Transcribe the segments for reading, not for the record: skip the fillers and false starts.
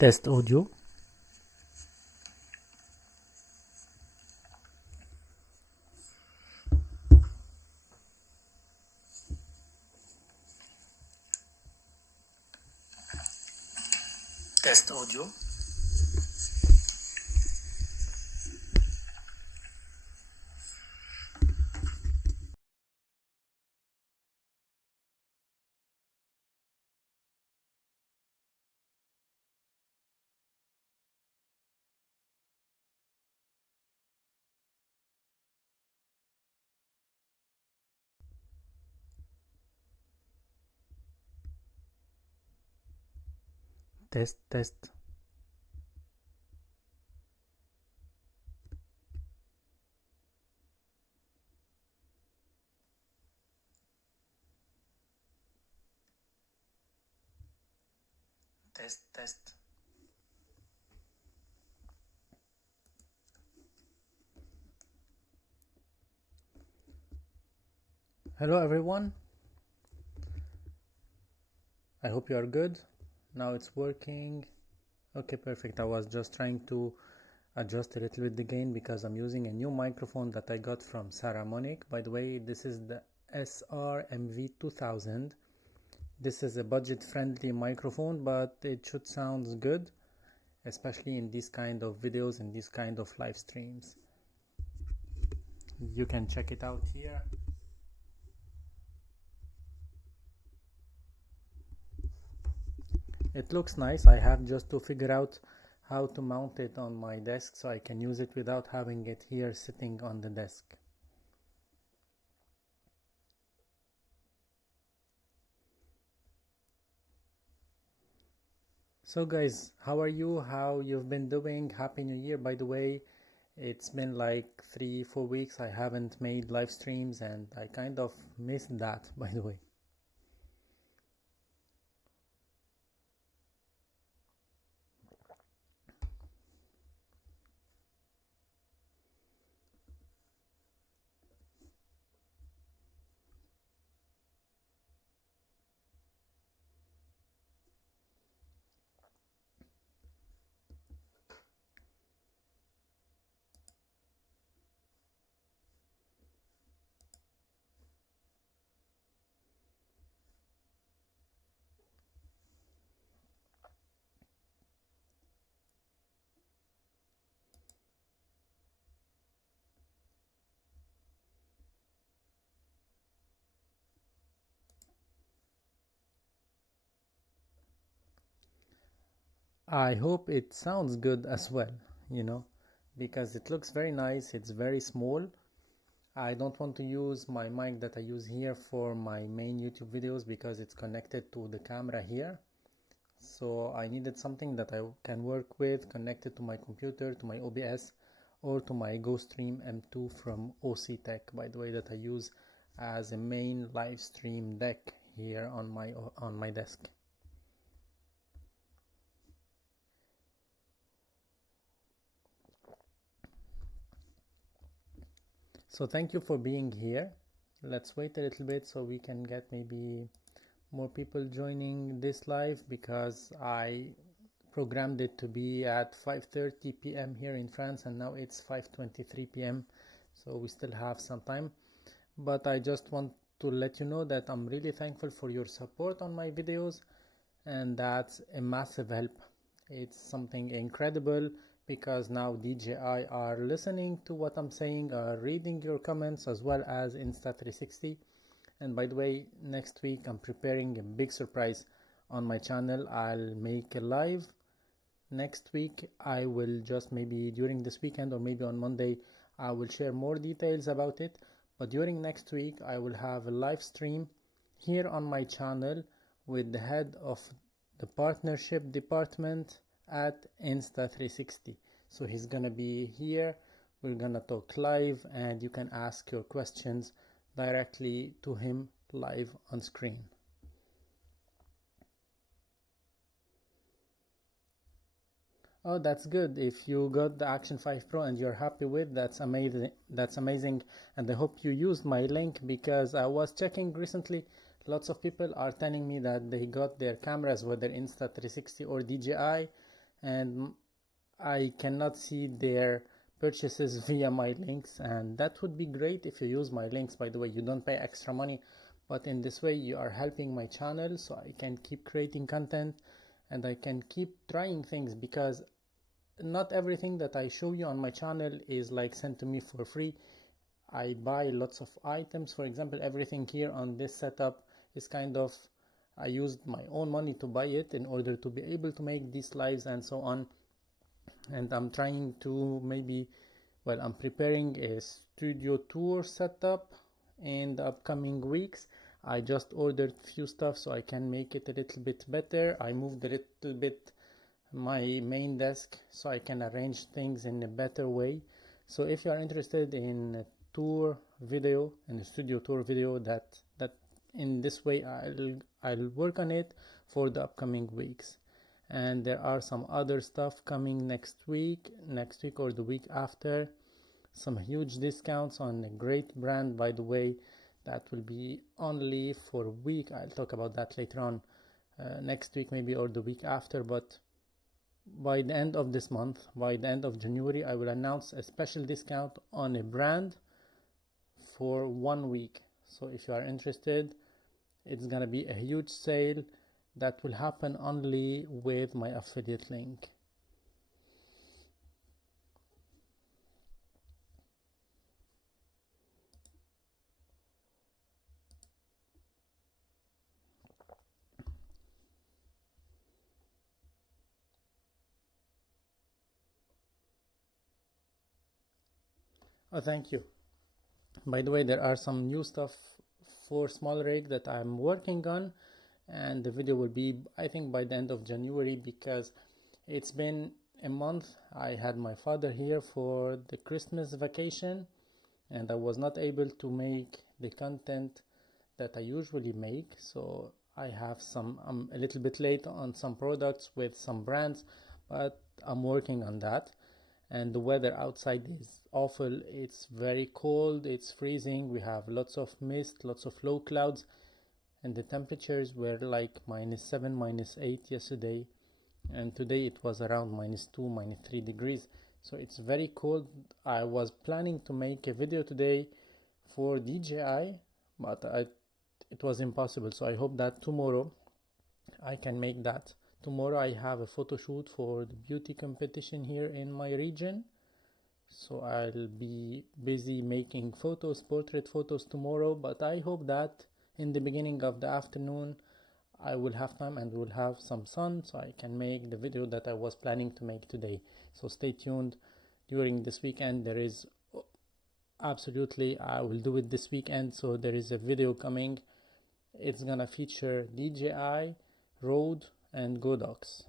Test audio. Test audio. Test, test. Test, test. Hello everyone. I hope you are good. Now it's working. Okay, perfect. I was just trying to adjust a little bit the gain because I'm using a new microphone that I got from Saramonic. By the way, this is the SRMV2000. This is a budget-friendly microphone, but it should sound good, especially in these kind of videos and these kind of live streams. You can check it out here. It looks nice. I have just to figure out how to mount it on my desk so I can use it without having it here sitting on the desk. So guys, how are you? How you've been doing? Happy New Year, by the way. It's been like 3-4 weeks I haven't made live streams and I kind of missed that, by the way. I hope it sounds good as well, because it looks very nice. It's very small. I don't want to use my mic that I use here for my main YouTube videos because it's connected to the camera here. So I needed something that I can work with, connected to my computer, to my OBS, or to my GoStream M2 from OC Tech, by the way, that I use as a main live stream deck here on my desk. So thank you for being here. Let's wait a little bit so we can get maybe more people joining this live, because I programmed it to be at 5:30 p.m. here in France and now it's 5:23 p.m. so we still have some time. But I just want to let you know that I'm really thankful for your support on my videos, and that's a massive help. It's something incredible because now DJI are listening to what I'm saying, are reading your comments, as well as Insta360. And by the way, next week I'm preparing a big surprise on my channel. I'll make a live next week. I will just, maybe during this weekend or maybe on Monday, I will share more details about it. But during next week I will have a live stream here on my channel with the head of the partnership department at Insta360. So he's gonna be here, we're gonna talk live, and you can ask your questions directly to him live on screen. Oh, that's good. If you got the Action 5 Pro and you're happy with, that's amazing. And I hope you used my link, because I was checking recently, lots of people are telling me that they got their cameras, whether Insta360 or DJI, and I cannot see their purchases via my links, and that would be great if you use my links. By the way, you don't pay extra money, but in this way you are helping my channel so I can keep creating content and I can keep trying things, because not everything that I show you on my channel is like sent to me for free. I buy lots of items. For example, everything here on this setup is kind of, I used my own money to buy it in order to be able to make these lives and so on. And I'm trying to maybe, well, I'm preparing a studio tour setup in the upcoming weeks. I just ordered few stuff so I can make it a little bit better. I moved a little bit my main desk so I can arrange things in a better way. So if you are interested in a tour video, in a studio tour video, that in this way I'll work on it for the upcoming weeks. And there are some other stuff coming next week or the week after. Some huge discounts on a great brand, by the way, that will be only for a week. I'll talk about that later on, next week maybe, or the week after. But by the end of this month, by the end of January, I will announce a special discount on a brand for 1 week. So if you are interested, it's gonna be a huge sale that will happen only with my affiliate link. Oh, thank you. By the way, there are some new stuff for small rig that I'm working on, and the video will be, I think, by the end of January, because it's been a month. I had my father here for the Christmas vacation and I was not able to make the content that I usually make, so I have I'm a little bit late on some products with some brands, but I'm working on that. And the weather outside is awful. It's very cold, it's freezing, we have lots of mist, lots of low clouds, and the temperatures were like -7, -8 yesterday, and today it was around -2, -3 degrees. So it's very cold. I was planning to make a video today for DJI, but it was impossible. So I hope that tomorrow I can make that. Tomorrow I have a photo shoot for the beauty competition here in my region. So I'll be busy making photos, portrait photos tomorrow, but I hope that in the beginning of the afternoon I will have time and will have some sun so I can make the video that I was planning to make today. So stay tuned during this weekend. There is absolutely, I will do it this weekend. So there is a video coming. It's gonna feature DJI, Rode and Godox.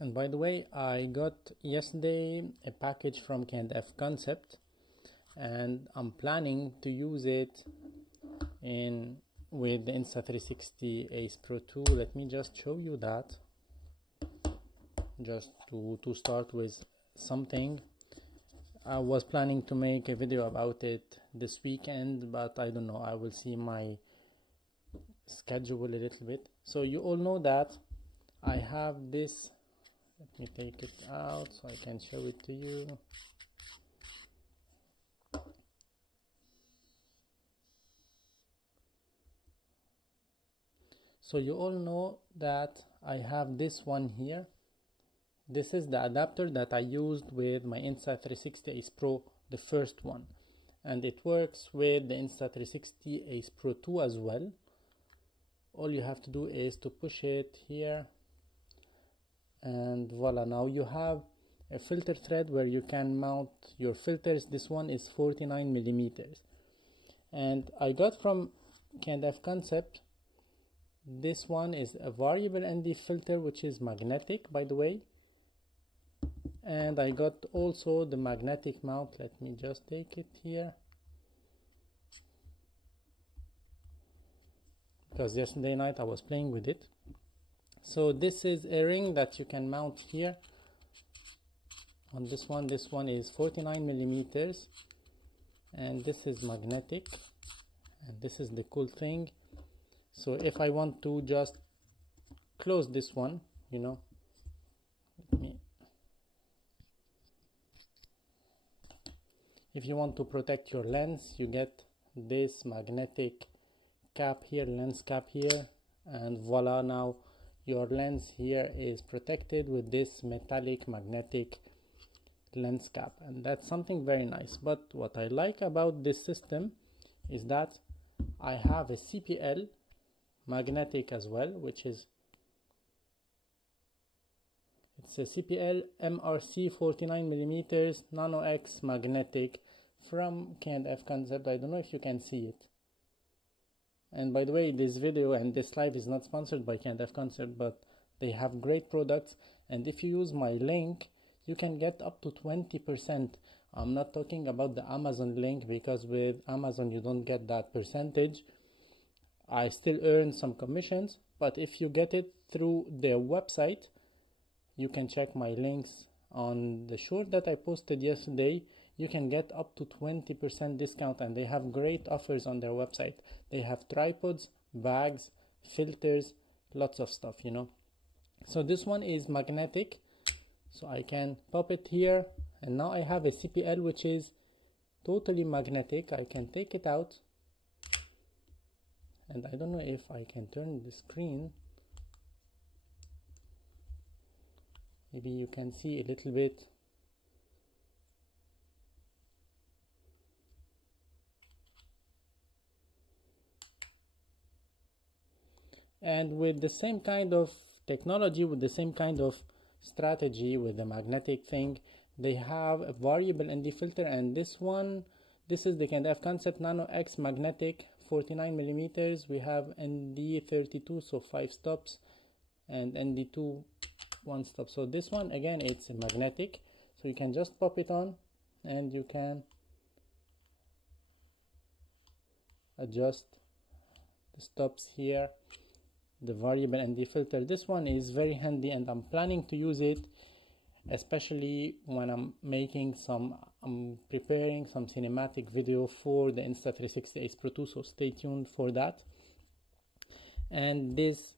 And by the way, I got yesterday a package from K&F Concept, and I'm planning to use it with the Insta360 Ace Pro 2. Let me just show you that, just to start with something. I was planning to make a video about it this weekend, but I don't know, I will see my schedule a little bit. So you all know that I have this. Let me take it out so I can show it to you. So you all know that I have this one here. This is the adapter that I used with my Insta360 Ace Pro, the first one. And it works with the Insta360 Ace Pro 2 as well. All you have to do is to push it here, and voila, now you have a filter thread where you can mount your filters. This one is 49 millimeters, and I got from K&F Concept. This one is a variable ND filter, which is magnetic, by the way, And I got also the magnetic mount. Let me just take it here, because yesterday night I was playing with it. So this is a ring that you can mount here on this one. This one is 49 millimeters, and this is magnetic, and this is the cool thing. So if I want to just close this one, you know, if you want to protect your lens, you get this magnetic cap here, lens cap here, and voila, now your lens here is protected with this metallic magnetic lens cap, and that's something very nice. But what I like about this system is that I have a CPL magnetic as well, which is it's a CPL MRC 49 millimeters Nano X magnetic from K&F Concept. I don't know if you can see it. And by the way, this video and this live is not sponsored by K&F Concept, but they have great products, and if you use my link you can get up to 20%. I'm not talking about the Amazon link, because with Amazon you don't get that percentage. I still earn some commissions, but if you get it through their website, you can check my links on the short that I posted yesterday. You can get up to 20% discount, and they have great offers on their website. They have tripods, bags, filters, lots of stuff, you know. So this one is magnetic, so I can pop it here, and now I have a CPL which is totally magnetic. I can take it out, and I don't know if I can turn the screen. Maybe you can see a little bit. And with the same kind of technology, with the same kind of strategy with the magnetic thing, they have a variable ND filter, and this is the K&F Concept Nano X magnetic 49 millimeters. We have ND32, so 5 stops, and ND2 1 stop. So this one again, it's a magnetic, so you can just pop it on and you can adjust the stops here, the variable ND filter. This one is very handy, and I'm planning to use it especially when I'm preparing some cinematic video for the Insta360 Ace Pro 2, so stay tuned for that. And this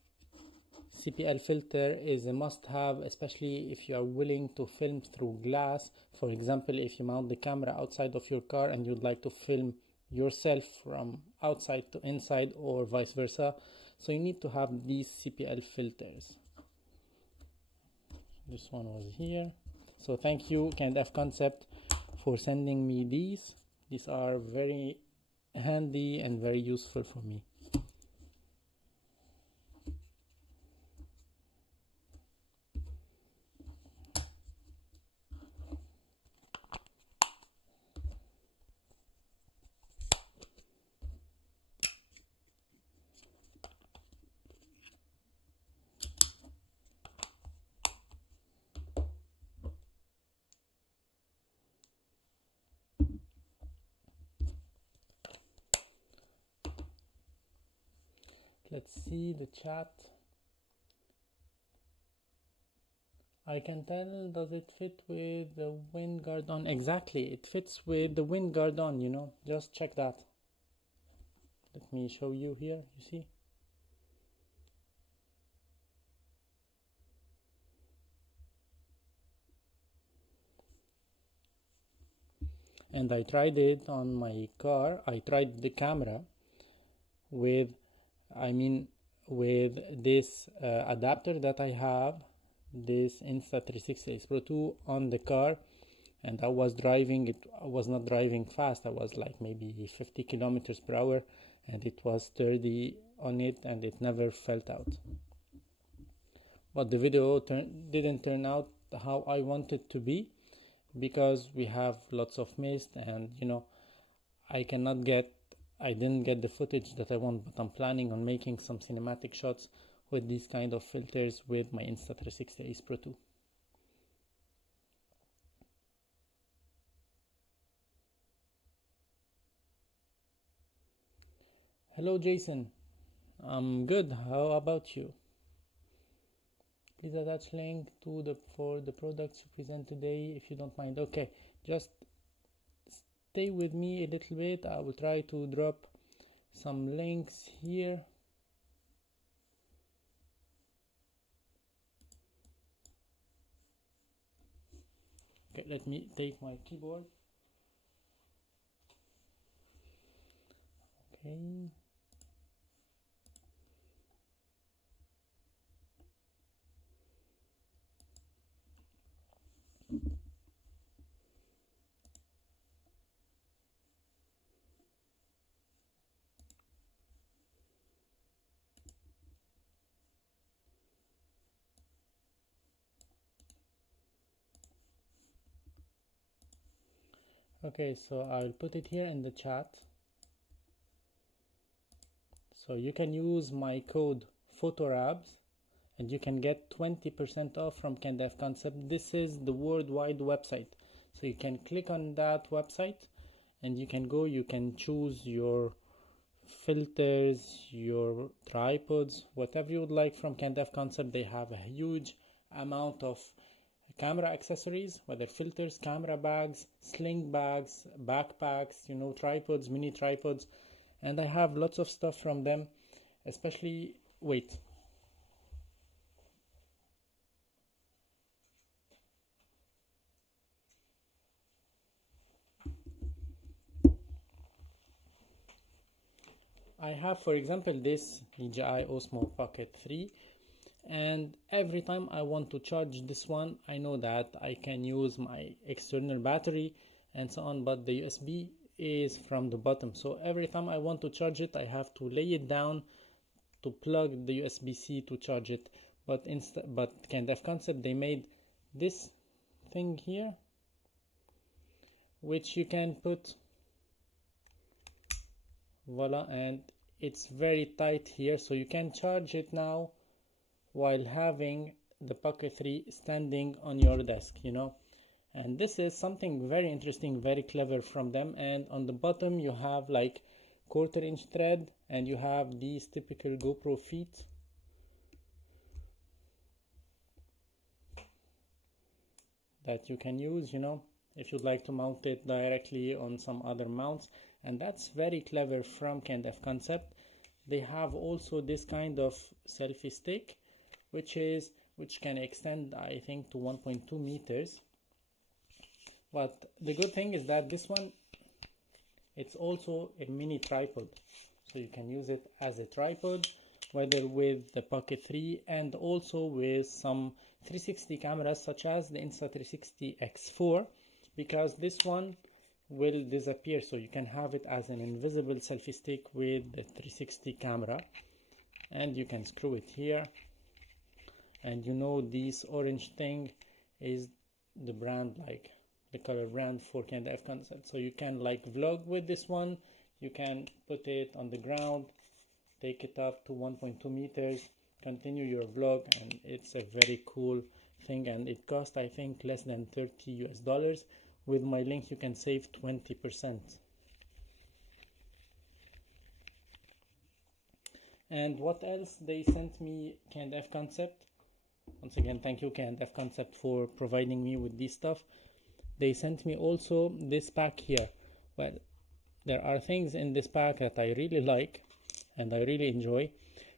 CPL filter is a must-have, especially if you are willing to film through glass. For example, if you mount the camera outside of your car and you'd like to film yourself from outside to inside, or vice versa, so you need to have these CPL filters. This one was here. So thank you K&F Concept for sending me these. These are very handy and very useful for me. Let's see the chat. I can tell, does it fit with the wind guard on? Exactly, it fits with the wind guard on, you know, just check that. Let me show you here, you see? And I tried it on my car. I tried the camera with this adapter that I have, this Insta360 Ace Pro 2 on the car, and I was driving it. I was not driving fast, I was like maybe 50 kilometers per hour, and it was sturdy on it and it never felt out. But the video didn't turn out how I wanted to be, because we have lots of mist, and you know, I didn't get the footage that I want, but I'm planning on making some cinematic shots with these kind of filters with my Insta360 Ace Pro 2. Hello, Jason. I'm good. How about you? Please attach link for the products you present today, if you don't mind. Okay, just stay with me a little bit. I will try to drop some links here. Okay, let me take my keyboard. Okay. Okay, so I'll put it here in the chat. So you can use my code PHOTORABS and you can get 20% off from K&F Concept. This is the worldwide website. So you can click on that website and you can choose your filters, your tripods, whatever you would like from K&F Concept. They have a huge amount of camera accessories, whether filters, camera bags, sling bags, backpacks, tripods, mini tripods, and I have lots of stuff from them, especially, wait. I have, for example, this DJI Osmo Pocket 3, and every time I want to charge this one, I know that I can use my external battery and so on, but the USB is from the bottom. So every time I want to charge it, I have to lay it down to plug the USB-C to charge it. But K&F Concept, they made this thing here, which you can put, voila, and it's very tight here, so you can charge it now while having the Pocket 3 standing on your desk, and this is something very interesting, very clever from them. And on the bottom you have like 1/4 inch thread, and you have these typical GoPro feet that you can use, if you'd like to mount it directly on some other mounts. And that's very clever from K&F Concept. They have also this kind of selfie stick, which can extend, I think, to 1.2 meters. But the good thing is that this one, it's also a mini tripod, so you can use it as a tripod, whether with the Pocket 3 and also with some 360 cameras such as the Insta360 X4, because this one will disappear, so you can have it as an invisible selfie stick with the 360 camera, and you can screw it here. And this orange thing is the brand, like the color brand for K&F Concept, so you can like vlog with this one. You can put it on the ground, take it up to 1.2 meters, continue your vlog, and it's a very cool thing. And it cost, I think, less than $30. With my link you can save 20%. And what else they sent me, K&F Concept? Once again, thank you K&F Concept for providing me with this stuff. They sent me also this pack here. Well, there are things in this pack that I really like and I really enjoy,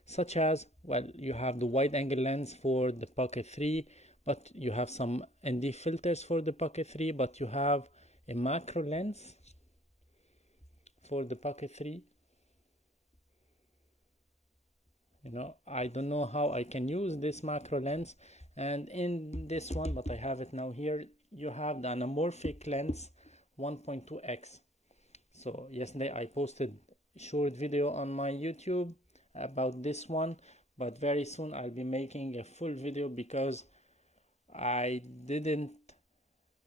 such as, well, you have the wide angle lens for the Pocket 3, but you have some ND filters for the Pocket 3, but you have a macro lens for the Pocket 3. I don't know how I can use this macro lens. And in this one, but I have it now here, you have the anamorphic lens 1.2x. So yesterday I posted a short video on my YouTube about this one, but very soon I'll be making a full video, because I didn't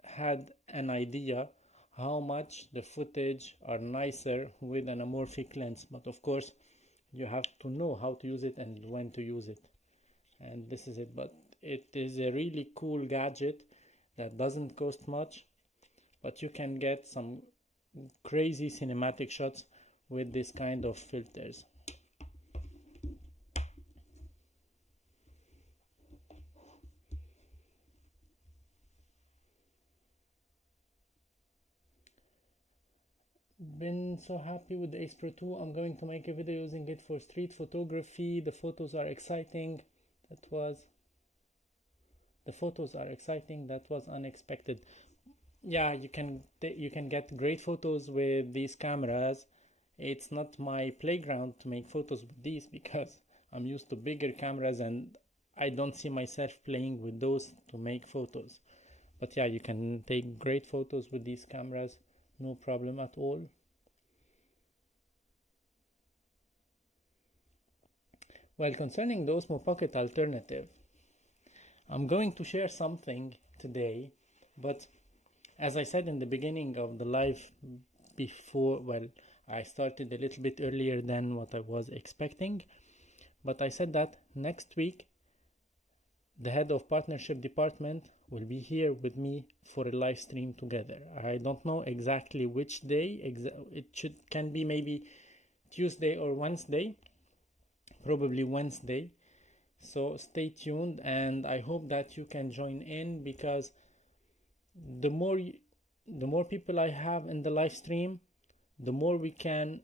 had an idea how much the footage are nicer with an anamorphic lens. But of course you have to know how to use it and when to use it, and this is it. But it is a really cool gadget that doesn't cost much, but you can get some crazy cinematic shots with this kind of filters. Been so happy with the acepro 2. I'm going to make a video using it for street photography. The photos are exciting. The photos are exciting. That was unexpected. Yeah, you can get great photos with these cameras. It's not my playground to make photos with these because I'm used to bigger cameras and I don't see myself playing with those to make photos. But yeah, you can take great photos with these cameras, no problem at all. Well, concerning the Osmo Pocket alternative, I'm going to share something today, but as I said in the beginning of the live before, well, I started a little bit earlier than what I was expecting, but I said that next week the head of partnership department will be here with me for a live stream together. I don't know exactly which day, can be maybe Tuesday or Wednesday, probably Wednesday. So stay tuned, and I hope that you can join in, because the more people I have in the live stream, the more we can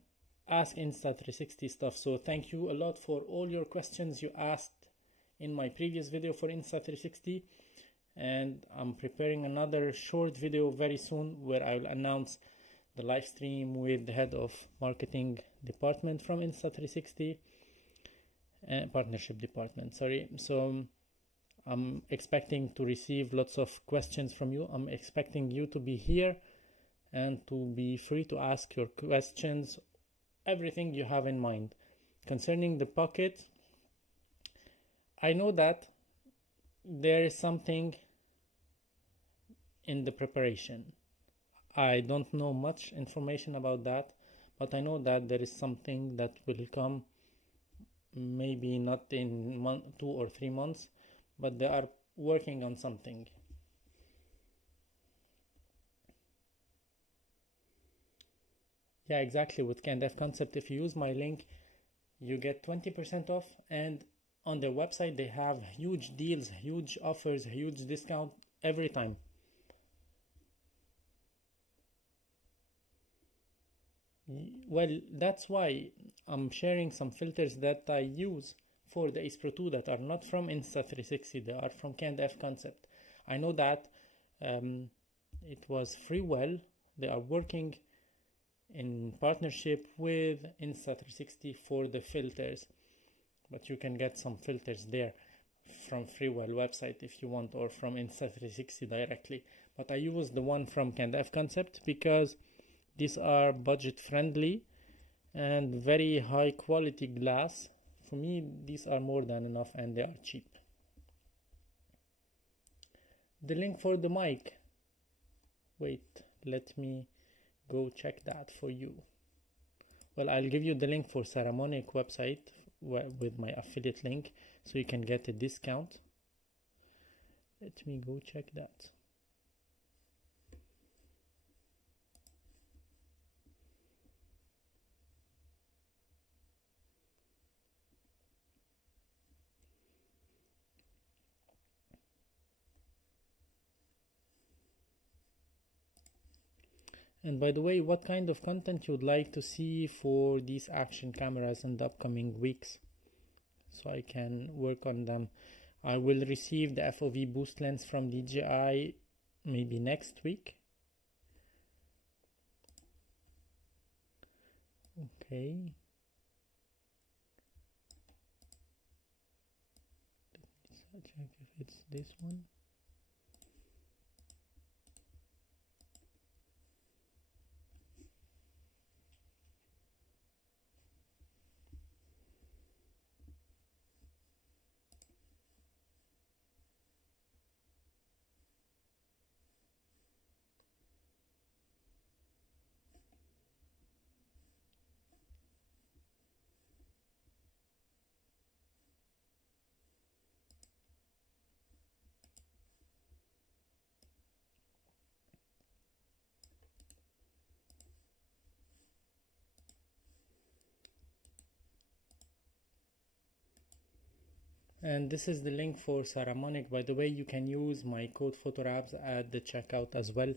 ask Insta360 stuff. So thank you a lot for all your questions you asked in my previous video for Insta360, and I'm preparing another short video very soon where I'll announce the live stream with the head of marketing department from Insta360, partnership department, sorry. So I'm expecting to receive lots of questions from you. I'm expecting you to be here and to be free to ask your questions, everything you have in mind. Concerning the Pocket, I know that there is something in the preparation. I don't know much information about that, but I know that there is something that will come, maybe not in 2 or 3 months, but they are working on something. Yeah, exactly. With K&F Concept, if you use my link, you get 20% off, and on their website they have huge deals, huge offers, huge discount every time. Well, that's why I'm sharing some filters that I use for the acepro 2 that are not from Insta360, they are from K&F Concept. I know that it was Freewell. They are working in partnership with Insta360 for the filters, but you can get some filters there from Freewell website if you want, or from Insta360 directly. But I use the one from K&F Concept because these are budget friendly and very high quality glass. For me, these are more than enough, and they are cheap. The link for the mic, wait, let me go check that for you. Well, I'll give you the link for Saramonic website with my affiliate link, so you can get a discount. Let me go check that. And by the way, what kind of content you would like to see for these action cameras in the upcoming weeks, so I can work on them. I will receive the FOV boost lens from DJI maybe next week. Okay. Let me check if it's this one. And this is the link for Saramonic. By the way, you can use my code PhotoRabs at the checkout as well.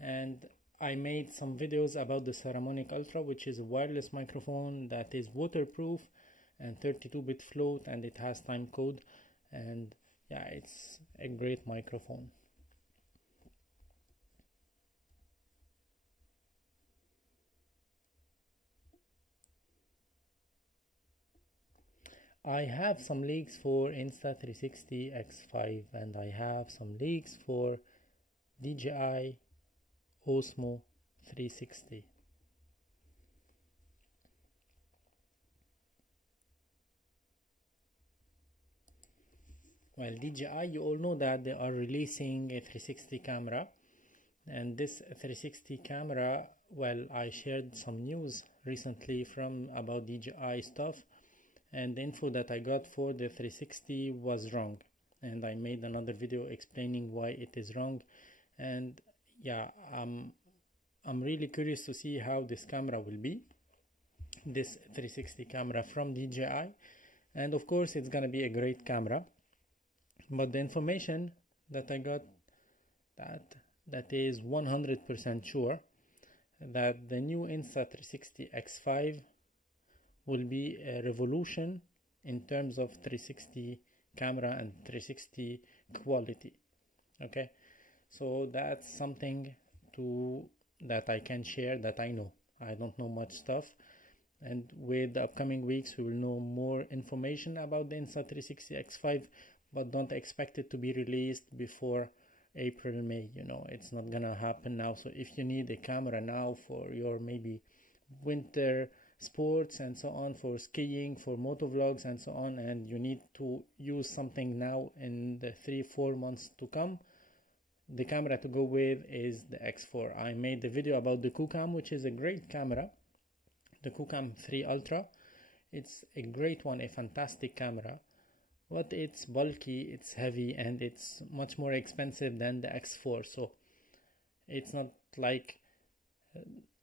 And I made some videos about the Saramonic Ultra, which is a wireless microphone that is waterproof and 32-bit float, and it has time code. And yeah, it's a great microphone. I have some leaks for Insta360 X5, and I have some leaks for DJI Osmo 360. Well, DJI, you all know that they are releasing a 360 camera, and this 360 camera, well, I shared some news recently from about DJI stuff, and the info that I got for the 360 was wrong, and I made another video explaining why it is wrong. And yeah, I'm really curious to see how this camera will be, this 360 camera from DJI, and of course it's gonna be a great camera. But the information that I got, that is 100% sure that the new Insta360 X5 will be a revolution in terms of 360 camera and 360 quality. Okay, so that's something that I can share, that I know. I don't know much stuff, and with the upcoming weeks we will know more information about the Insta360 X5, but don't expect it to be released before April, May. You know, it's not gonna happen now. So if you need a camera now for your maybe winter sports and so on, for skiing, for motovlogs and so on, and you need to use something now in the 3-4 months to come, the camera to go with is the X4. I made the video about the Kucam, which is a great camera, the Kucam 3 Ultra. It's a great one, a fantastic camera, but it's bulky, it's heavy, and it's much more expensive than the X4. So it's not like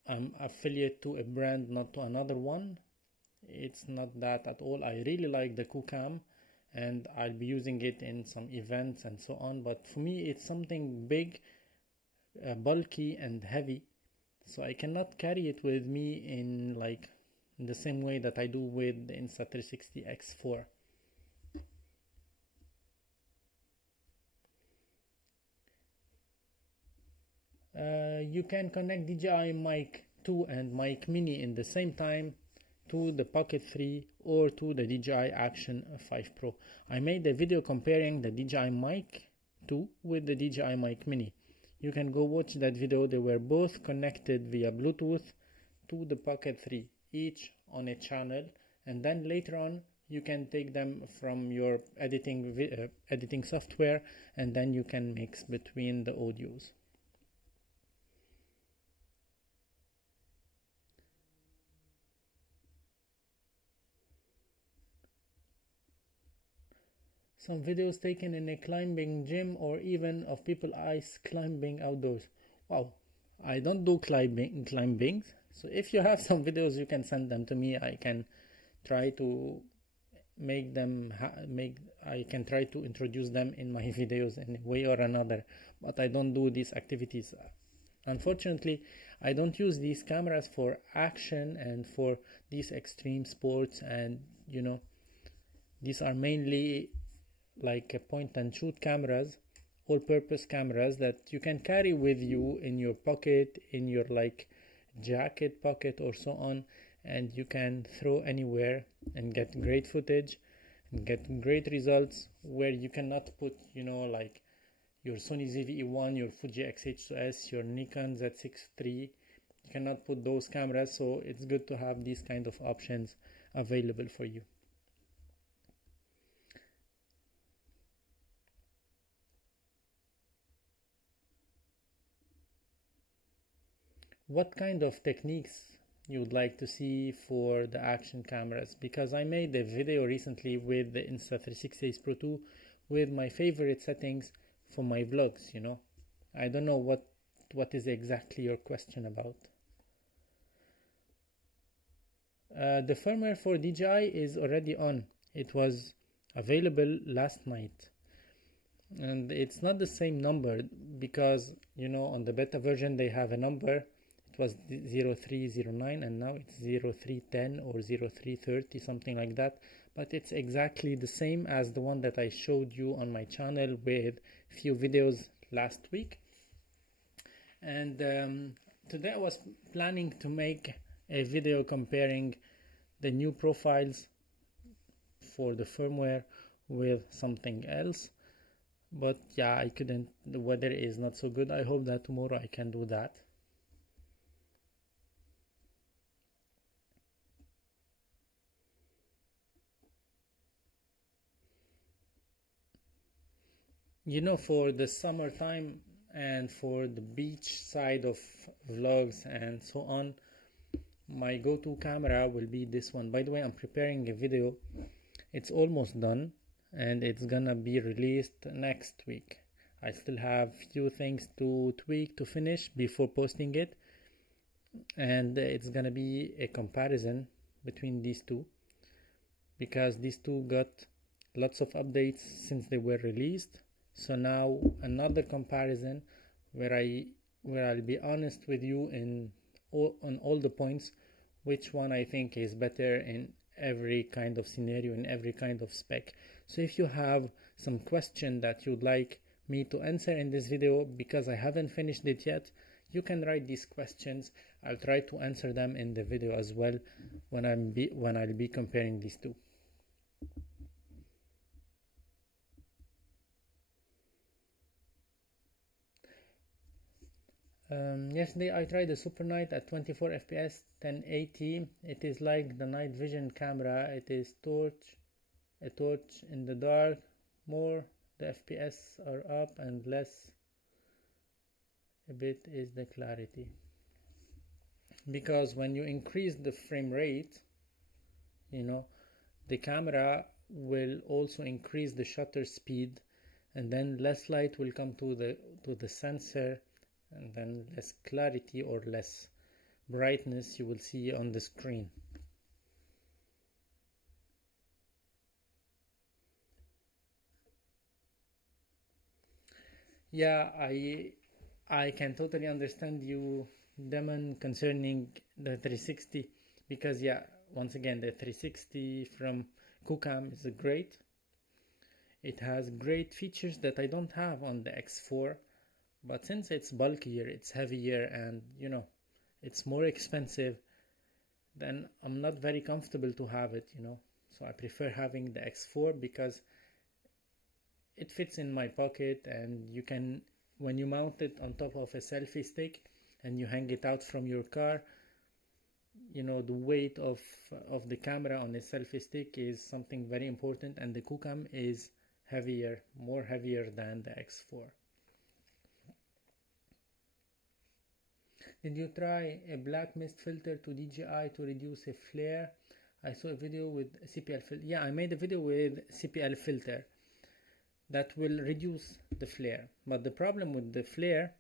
I'm affiliate to a brand, not to another one. It's not that at all. I really like the Kucam, and I'll be using it in some events and so on, but for me it's something big, bulky and heavy, so I cannot carry it with me in the same way that I do with the Insta360 X4. You can connect DJI Mic 2 and Mic Mini in the same time to the Pocket 3 or to the DJI Action 5 Pro. I made a video comparing the DJI Mic 2 with the DJI Mic Mini. You can go watch that video. They were both connected via Bluetooth to the Pocket 3, each on a channel, and then later on you can take them from your editing software, and then you can mix between the audios. Some videos taken in a climbing gym, or even of people ice climbing outdoors. Wow, I don't do climbing. So if you have some videos, you can send them to me. I can try to make them I can try to introduce them in my videos in a way or another, but I don't do these activities. Unfortunately, I don't use these cameras for action and for these extreme sports, and you know, these are mainly like a point and shoot cameras, all-purpose cameras that you can carry with you in your pocket, in your jacket pocket or so on, and you can throw anywhere and get great footage and get great results, where you cannot put, you know, like your Sony ZV-E1, your Fuji X-H2S, your Nikon Z6 III. You cannot put those cameras, so it's good to have these kind of options available for you. What kind of techniques you would like to see for the action cameras? Because I made a video recently with the Insta360 Pro 2 with my favorite settings for my vlogs, you know. I don't know what is exactly your question about. The firmware for DJI is already on. It was available last night, and it's not the same number because on the beta version they have a number. It was 0309 and now it's 0310 or 0330, something like that, but it's exactly the same as the one that I showed you on my channel with few videos last week. And today I was planning to make a video comparing the new profiles for the firmware with something else, but yeah, I couldn't. The weather is not so good. I hope that tomorrow I can do that. For the summertime and for the beach side of vlogs and so on, my go-to camera will be this one. By the way, I'm preparing a video. It's almost done and it's gonna be released next week. I still have few things to tweak to finish before posting it, and it's gonna be a comparison between these two because these two got lots of updates since they were released. So now another comparison where I'll be honest with you on all the points, which one I think is better in every kind of scenario, in every kind of spec. So if you have some question that you'd like me to answer in this video because I haven't finished it yet, you can write these questions. I'll try to answer them in the video as well when I'll be comparing these two. Yesterday I tried the Super Night at 24 fps 1080. It is like the night vision camera. It is a torch in the dark. More the fps are up and less a bit is the clarity, because when you increase the frame rate, the camera will also increase the shutter speed, and then less light will come to the sensor, and then less clarity or less brightness you will see on the screen. Yeah, I can totally understand you, Demon, concerning the 360, because yeah, once again, the 360 from K&F is great. It has great features that I don't have on the X4. But since it's bulkier, it's heavier, and it's more expensive, then I'm not very comfortable to have it, So I prefer having the X4 because it fits in my pocket, and you can, when you mount it on top of a selfie stick and you hang it out from your car, the weight of the camera on a selfie stick is something very important, and the K&F is heavier, more heavier than the X4. Did you try a black mist filter to DJI to reduce a flare? I saw a video with CPL filter. Yeah, I made a video with CPL filter that will reduce the flare. But the problem with the flare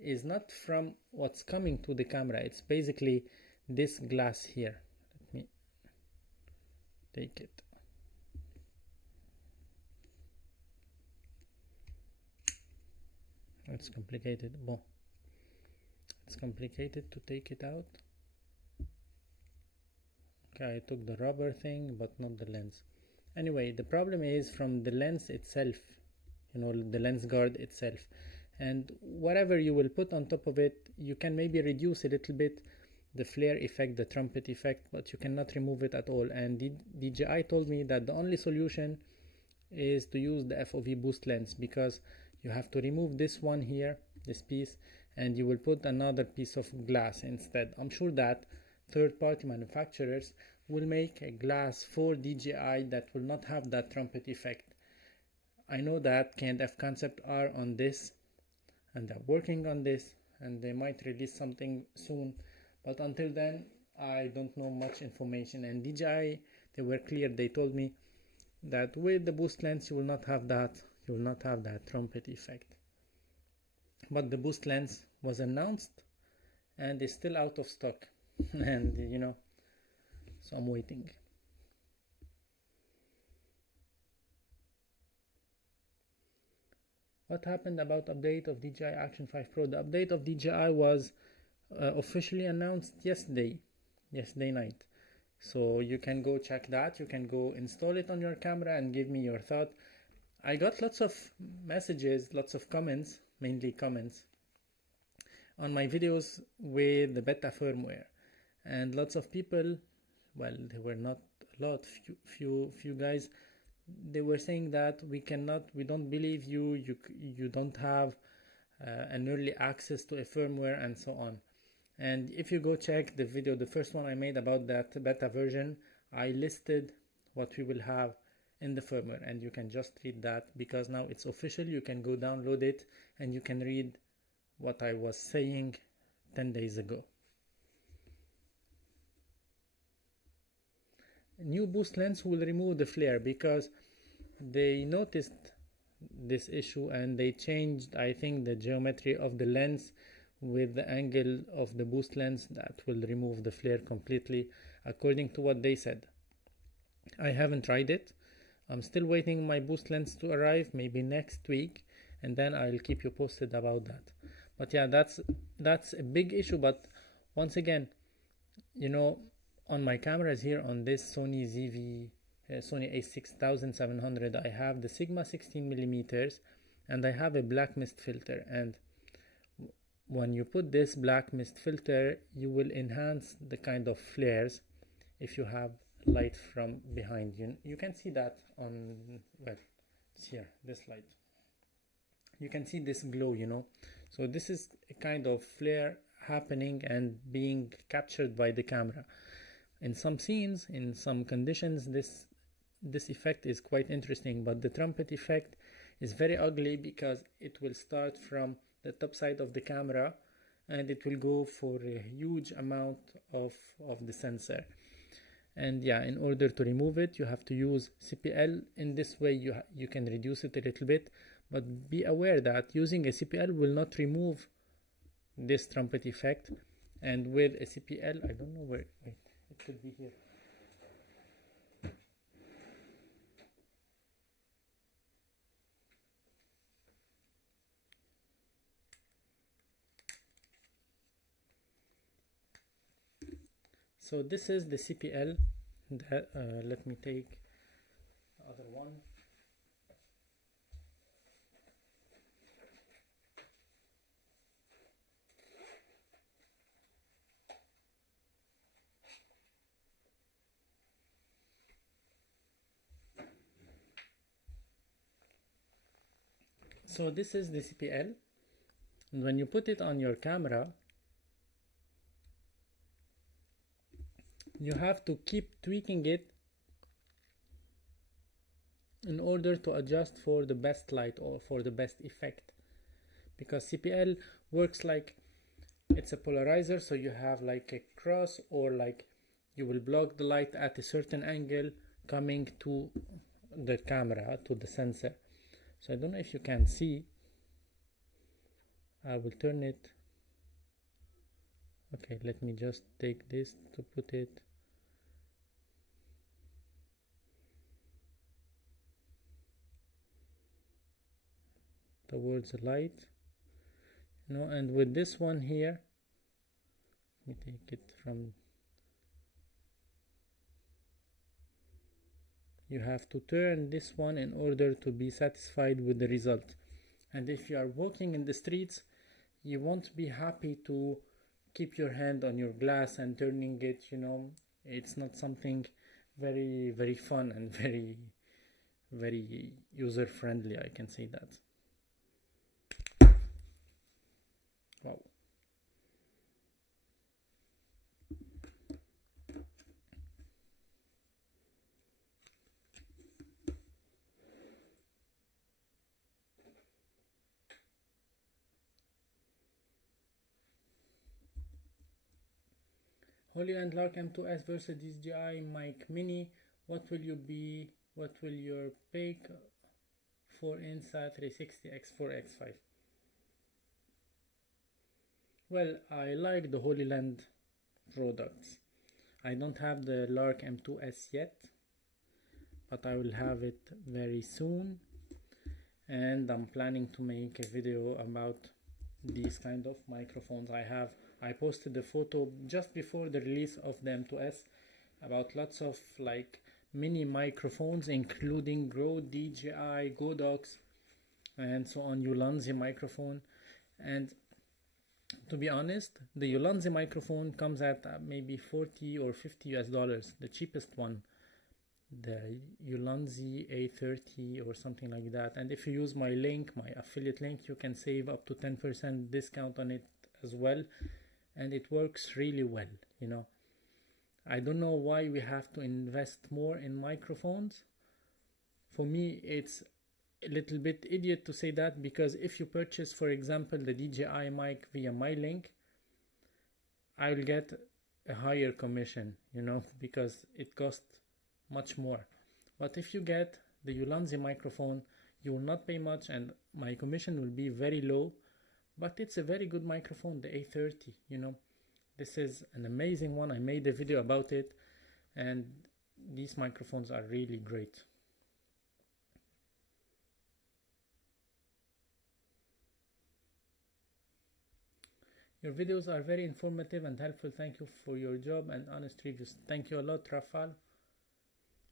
is not from what's coming to the camera. It's basically this glass here. Let me take it. It's complicated. Bon. It's complicated to take it out. Okay, I took the rubber thing but not the lens. Anyway, the problem is from the lens itself, the lens guard itself, and whatever you will put on top of it, you can maybe reduce a little bit the flare effect, the trumpet effect, but you cannot remove it at all. And DJI told me that the only solution is to use the FOV boost lens, because you have to remove this one here, this piece, and you will put another piece of glass instead. I'm sure that third-party manufacturers will make a glass for DJI that will not have that trumpet effect. I know that K&F Concept are on this, and they're working on this, and they might release something soon, but until then I don't know much information. And DJI, they were clear. They told me that with the boost lens you will not have that trumpet effect. But the boost lens was announced and is still out of stock and so I'm waiting. what happened about update of DJI Action 5 Pro? The update of DJI was officially announced yesterday night. So you can go check that. You can go install it on your camera and give me your thought. I got lots of messages, lots of comments, mainly comments on my videos with the beta firmware, and lots of people, well, they were not a lot, few guys, they were saying that we don't believe you don't have an early access to a firmware and so on. And if you go check the video, the first one I made about that beta version, I listed what we will have in the firmware, and you can just read that because now it's official. You can go download it and you can read what I was saying 10 days ago. New boost lens will remove the flare because they noticed this issue and they changed, I think, the geometry of the lens with the angle of the boost lens that will remove the flare completely, according to what they said. I haven't tried it. I'm still waiting my boost lens to arrive, maybe next week, and then I'll keep you posted about that. But yeah, that's a big issue. But once again, you know, on my cameras here on this Sony a6700, I have the Sigma 16mm and I have a black mist filter, and when you put this black mist filter, you will enhance the kind of flares if you have light from behind you. You can see that on, well, it's here, this light. You can see this glow, you know. So this is a kind of flare happening and being captured by the camera. In some scenes, in some conditions, this effect is quite interesting, but the trumpet effect is very ugly because it will start from the top side of the camera and it will go for a huge amount of the sensor. And yeah, in order to remove it, you have to use CPL. In this way, you can reduce it a little bit, but be aware that using a CPL will not remove this trumpet effect. And with a CPL, I don't know where, wait, it should be here. So this is the CPL. That, let me take the other one. So this is the CPL, and when you put it on your camera, you have to keep tweaking it in order to adjust for the best light or for the best effect, because CPL works like it's a polarizer, so you have like a cross, or like you will block the light at a certain angle coming to the camera, to the sensor. So I don't know if you can see. I will turn it. Okay, let me just take this to put it. Towards the light, you know, and with this one here, let me take it from, you have to turn this one in order to be satisfied with the result. And if you are walking in the streets, you won't be happy to keep your hand on your glass and turning it, you know. It's not something very, very fun and very, very user friendly, I can say that. Wow. Holy and Lark M2S versus DJI Mic Mini. What will your pick for Insta360 X4 X5? Well, I like the Holy Land products. I don't have the Lark M2S yet, but I will have it very soon. and I'm planning to make a video about these kind of microphones. I posted a photo just before the release of the M2S about lots of like mini microphones, including Rode, DJI, Godox, and so on, Ulanzi microphone. And to be honest, the Ulanzi microphone comes at maybe 40 or 50 US dollars, the cheapest one, the Ulanzi A30 or something like that. And if you use my link, my affiliate link, you can save up to 10% discount on it as well, and it works really well, you know. I don't know why we have to invest more in microphones. For me, it's a little bit idiot to say that, because if you purchase, for example, the DJI mic via my link, I will get a higher commission, you know, because it costs much more. But if you get the Ulanzi microphone, you will not pay much and my commission will be very low. But it's a very good microphone, the A30, you know. This is an amazing one. I made a video about it, and these microphones are really great. Your videos are very informative and helpful. Thank you for your job and honest reviews. Thank you a lot, Rafal.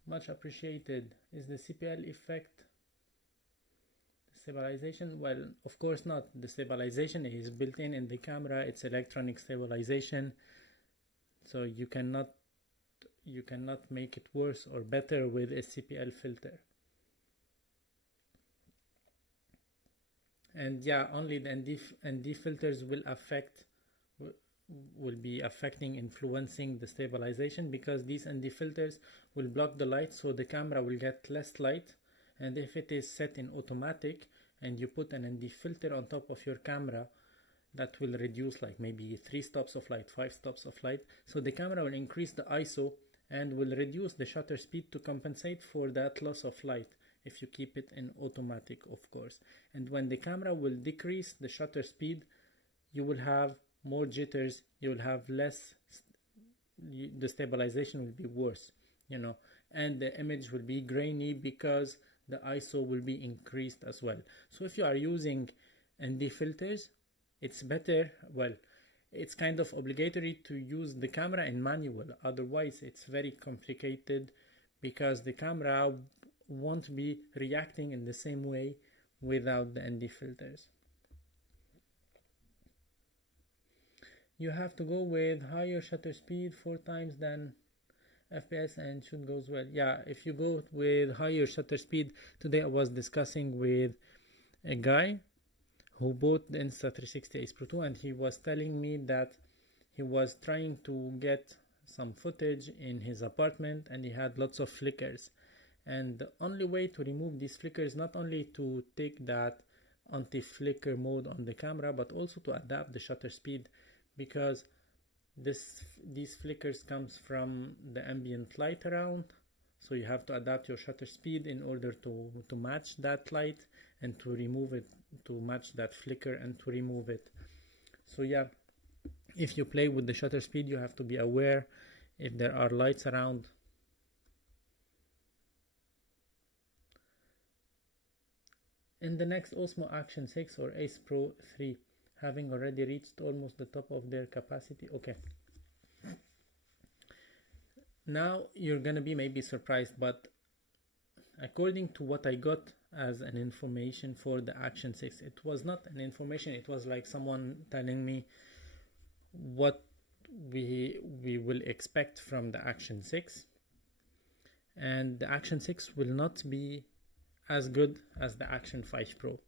Much appreciated. Is the CPL effect stabilization? Well, of course not. The stabilization is built in the camera. It's electronic stabilization, so you cannot make it worse or better with a CPL filter. And yeah, only the ND filters will be influencing the stabilization, because these ND filters will block the light, so the camera will get less light. And if it is set in automatic and you put an ND filter on top of your camera, that will reduce like maybe 3 stops of light, 5 stops of light. So the camera will increase the ISO and will reduce the shutter speed to compensate for that loss of light, if you keep it in automatic, of course. And when the camera will decrease the shutter speed, you will have more jitters, you will have less, the stabilization will be worse, you know, and the image will be grainy because the ISO will be increased as well. So if you are using ND filters, it's better, well, it's kind of obligatory to use the camera in manual, otherwise it's very complicated, because the camera won't be reacting in the same way without the ND filters. You have to go with higher shutter speed 4 times than FPS and should goes well. Yeah, if you go with higher shutter speed, today I was discussing with a guy who bought the Insta360 Ace Pro 2, and he was telling me that he was trying to get some footage in his apartment and he had lots of flickers. And the only way to remove these flickers, not only to take that anti-flicker mode on the camera, but also to adapt the shutter speed, because these flickers comes from the ambient light around, so you have to adapt your shutter speed in order to match that light and to remove it, to match that flicker and to remove it. So yeah, if you play with the shutter speed, you have to be aware if there are lights around. In the next Osmo Action 6 or Ace Pro 3, having already reached almost the top of their capacity. Okay. Now you're gonna be maybe surprised, but according to what I got as an information for the Action 6, it was not an information, it was like someone telling me what we will expect from the Action 6. And the Action 6 will not be as good as the Action 5 Pro.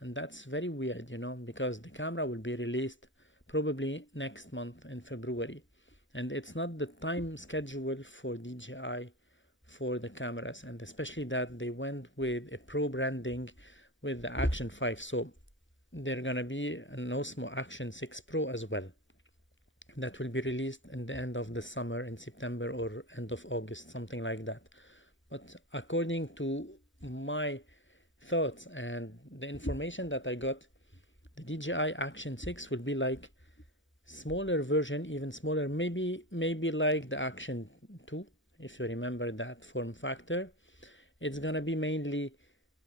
And that's very weird, you know, because the camera will be released probably next month in February. And it's not the time schedule for DJI for the cameras, and especially that they went with a pro branding with the Action 5. So they're gonna be an Osmo Action 6 Pro as well. That will be released in the end of the summer, in September or end of August, something like that. But according to my thoughts and the information that I got, the DJI Action 6 will be like smaller version, even smaller, maybe like the Action 2, if you remember that form factor. It's gonna be mainly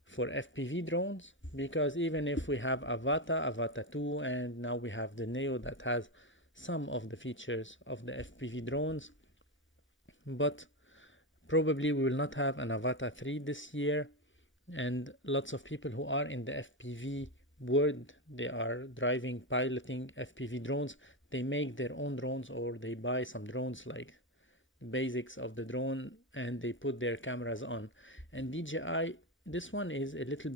for FPV drones, because even if we have Avata 2, and now we have the Neo that has some of the features of the FPV drones, but probably we will not have an Avata 3 this year. And lots of people who are in the FPV world, they are driving, piloting FPV drones, they make their own drones, or they buy some drones, like the basics of the drone, and they put their cameras on. And DJI, this one is a little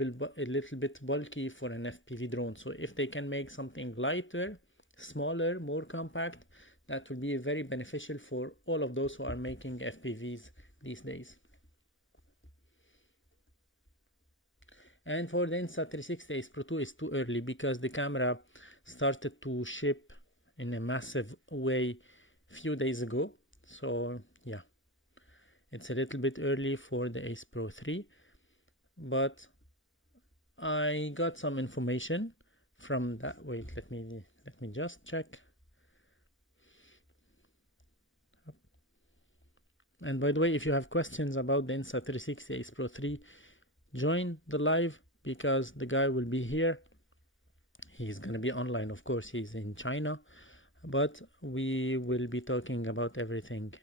bit bulky for an FPV drone, so if they can make something lighter, smaller, more compact, that will be very beneficial for all of those who are making FPVs these days. And for the Insta360 Ace Pro 2 is too early, because the camera started to ship in a massive way a few days ago. So yeah, it's a little bit early for the Ace Pro 3, but I got some information from that. Wait, let me just check. And by the way, if you have questions about the Insta360 Ace Pro 3, join the live, because the guy will be here. He's gonna be online, of course, he's in China, but we will be talking about everything.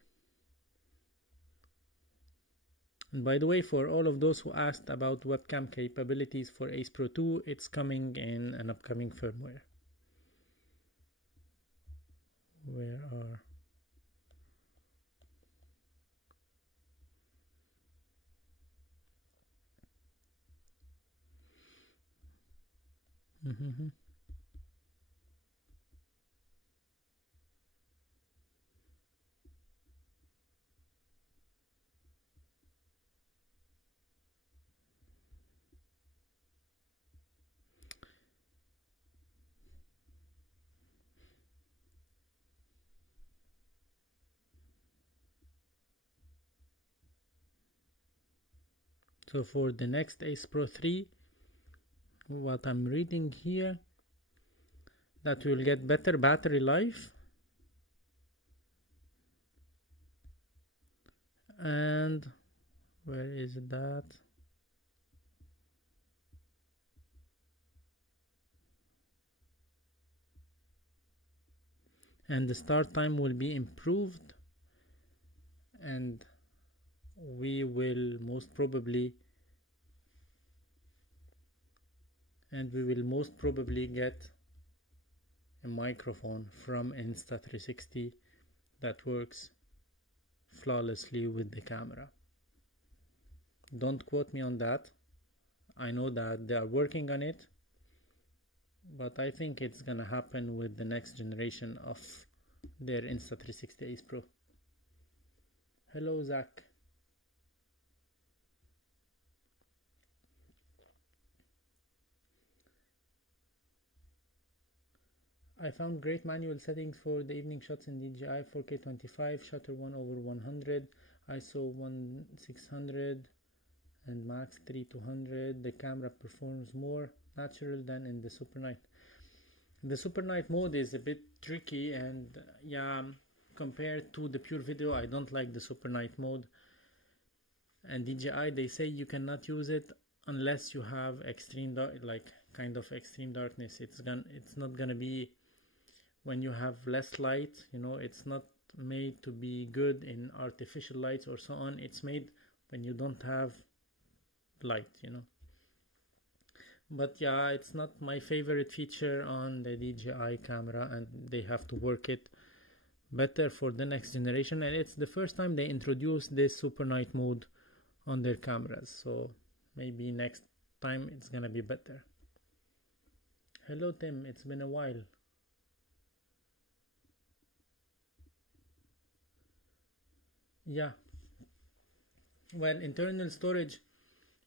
And by the way, for all of those who asked about webcam capabilities for Ace Pro 2, it's coming in an upcoming firmware. Where are... So for the next Ace Pro 3, what I'm reading here, that will get better battery life, and where is that? And the start time will be improved, and we will most probably get a microphone from Insta360 that works flawlessly with the camera. Don't quote me on that. I know that they are working on it, but I think it's gonna happen with the next generation of their Insta360 Ace Pro. Hello, Zach. I found great manual settings for the evening shots in DJI. 4K 25, shutter 1/100, ISO 1600, and max 3200. The camera performs more natural than in the super night. The super night mode is a bit tricky, and yeah, compared to the pure video, I don't like the super night mode. And DJI, they say you cannot use it unless you have extreme kind of extreme darkness. It's not gonna be when you have less light, you know. It's not made to be good in artificial lights or so on. It's made when you don't have light, you know. But yeah, it's not my favorite feature on the DJI camera, and they have to work it better for the next generation. And it's the first time they introduced this super night mode on their cameras, so maybe next time it's gonna be better. Hello Tim, it's been a while. Yeah, well, internal storage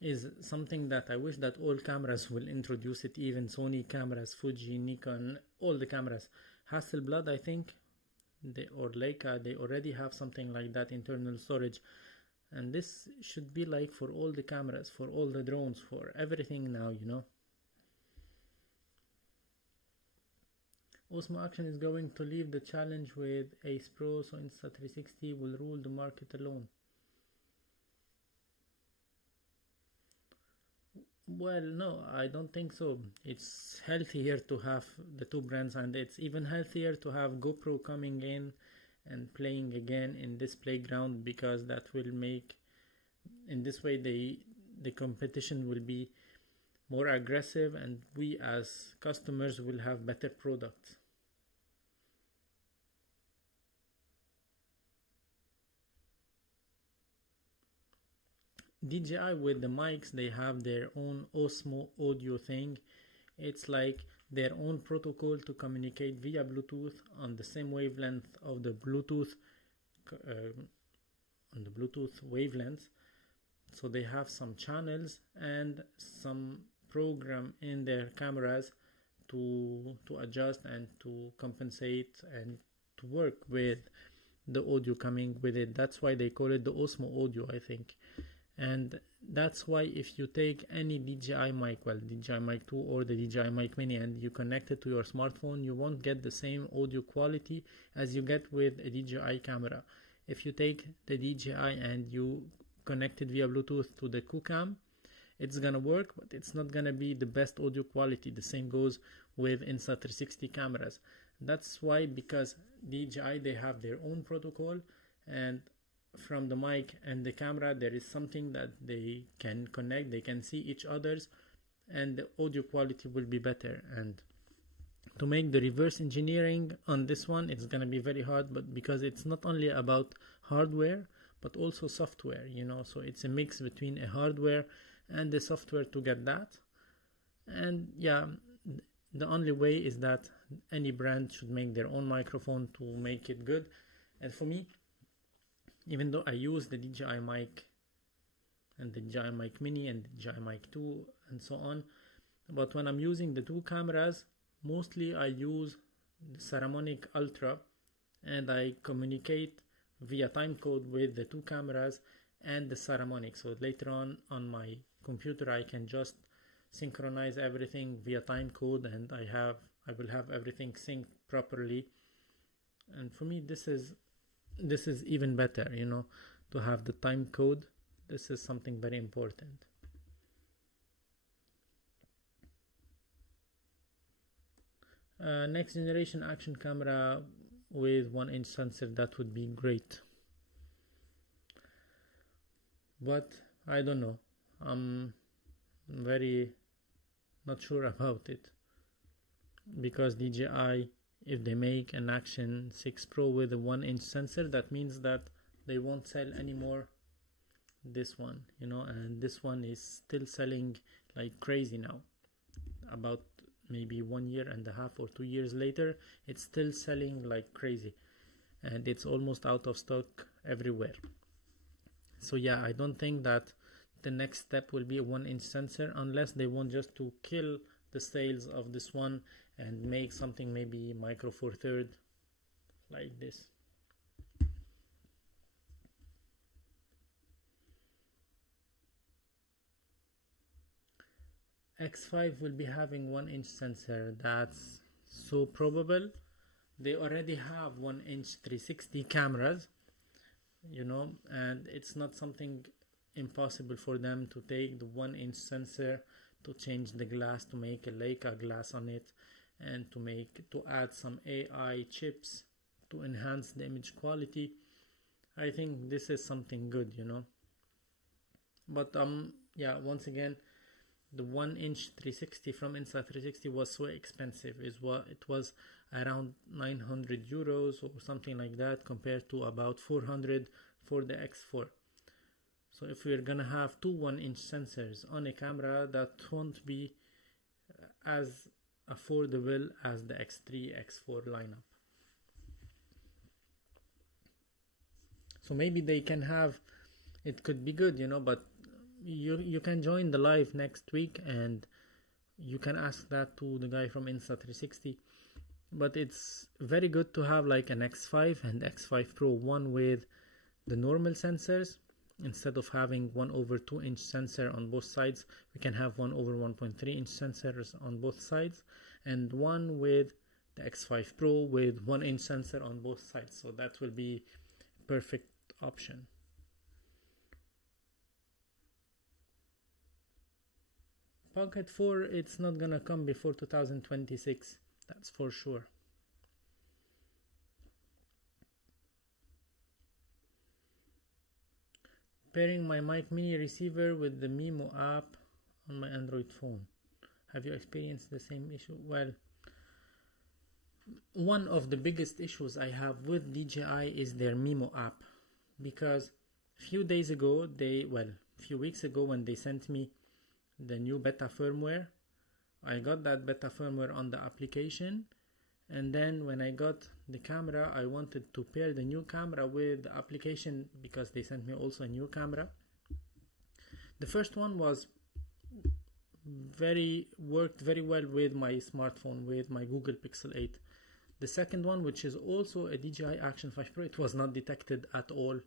is something that I wish that all cameras will introduce it, even Sony cameras, Fuji, Nikon, all the cameras. Hasselblad, I think, or Leica, they already have something like that, internal storage. And this should be like for all the cameras, for all the drones, for everything now, you know. Osmo Action is going to leave the challenge with Ace Pro, so Insta360 will rule the market alone. Well, no, I don't think so. It's healthier to have the two brands, and it's even healthier to have GoPro coming in and playing again in this playground, because that will make, in this way, the competition will be more aggressive, and we as customers will have better products. DJI, with the mics, they have their own Osmo audio thing. It's like their own protocol to communicate via Bluetooth on the same wavelength of the Bluetooth wavelengths. So they have some channels and some program in their cameras to adjust and to compensate and to work with the audio coming with it. That's why they call it the Osmo audio, I think. And that's why if you take any DJI mic, well, DJI Mic 2 or the DJI Mic Mini, and you connect it to your smartphone, you won't get the same audio quality as you get with a DJI camera. If you take the DJI and you connect it via Bluetooth to the QCam, it's gonna work, but it's not gonna be the best audio quality. The same goes with Insta360 cameras. That's why, because DJI, they have their own protocol, and from the mic and the camera there is something that they can connect, they can see each other's, and the audio quality will be better. And to make the reverse engineering on this one, it's gonna be very hard, but because it's not only about hardware but also software, so it's a mix between a hardware and the software to get that. And yeah, the only way is that any brand should make their own microphone to make it good. And for me, even though I use the DJI mic and the DJI Mic Mini and the DJI Mic 2 and so on, but when I'm using the two cameras, mostly I use the Saramonic Ultra, and I communicate via timecode with the two cameras and the Saramonic. So later on my computer, I can just synchronize everything via timecode, and I will have everything synced properly. And for me, this is even better, to have the time code. This is something very important. Next generation action camera with 1-inch sensor, that would be great. But I don't know. I'm very not sure about it, because DJI, if they make an Action 6 Pro with a 1-inch sensor, that means that they won't sell anymore this one, and this one is still selling like crazy now. About maybe 1.5 years or 2 years later, it's still selling like crazy, and it's almost out of stock everywhere. So yeah, I don't think that the next step will be a 1-inch sensor, unless they want just to kill the sales of this one and make something maybe Micro Four Third like this. X5 will be having 1-inch sensor. That's so probable. They already have 1-inch 360 cameras, and it's not something impossible for them to take the 1-inch sensor, to change the glass, to make a Leica glass on it, and to add some AI chips to enhance the image quality. I think this is something good, But yeah, once again, the 1-inch 360 from Insta360 was so expensive. It was around 900 euros or something like that, compared to about 400 for the X4. So if we're gonna have two 1-inch sensors on a camera, that won't be as affordable as the X3, X4 lineup. So maybe they can have, it could be good, but you can join the live next week and you can ask that to the guy from Insta360. But it's very good to have like an X5 and X5 Pro, one with the normal sensors. Instead of having 1/2-inch sensor on both sides, we can have 1/1.3-inch sensors on both sides, and one with the X5 Pro with 1-inch sensor on both sides. So that will be a perfect option. Pocket 4, it's not gonna come before 2026, that's for sure. Pairing my mic mini receiver with the Mimo app on my Android phone. Have you experienced the same issue? Well, one of the biggest issues I have with DJI is their Mimo app, because a few weeks ago when they sent me the new beta firmware, I got that beta firmware on the application, and then when I got the camera, I wanted to pair the new camera with the application because they sent me also a new camera. The first one worked very well with my smartphone, with my Google Pixel 8. The second one, which is also a DJI Action 5 Pro, it was not detected at all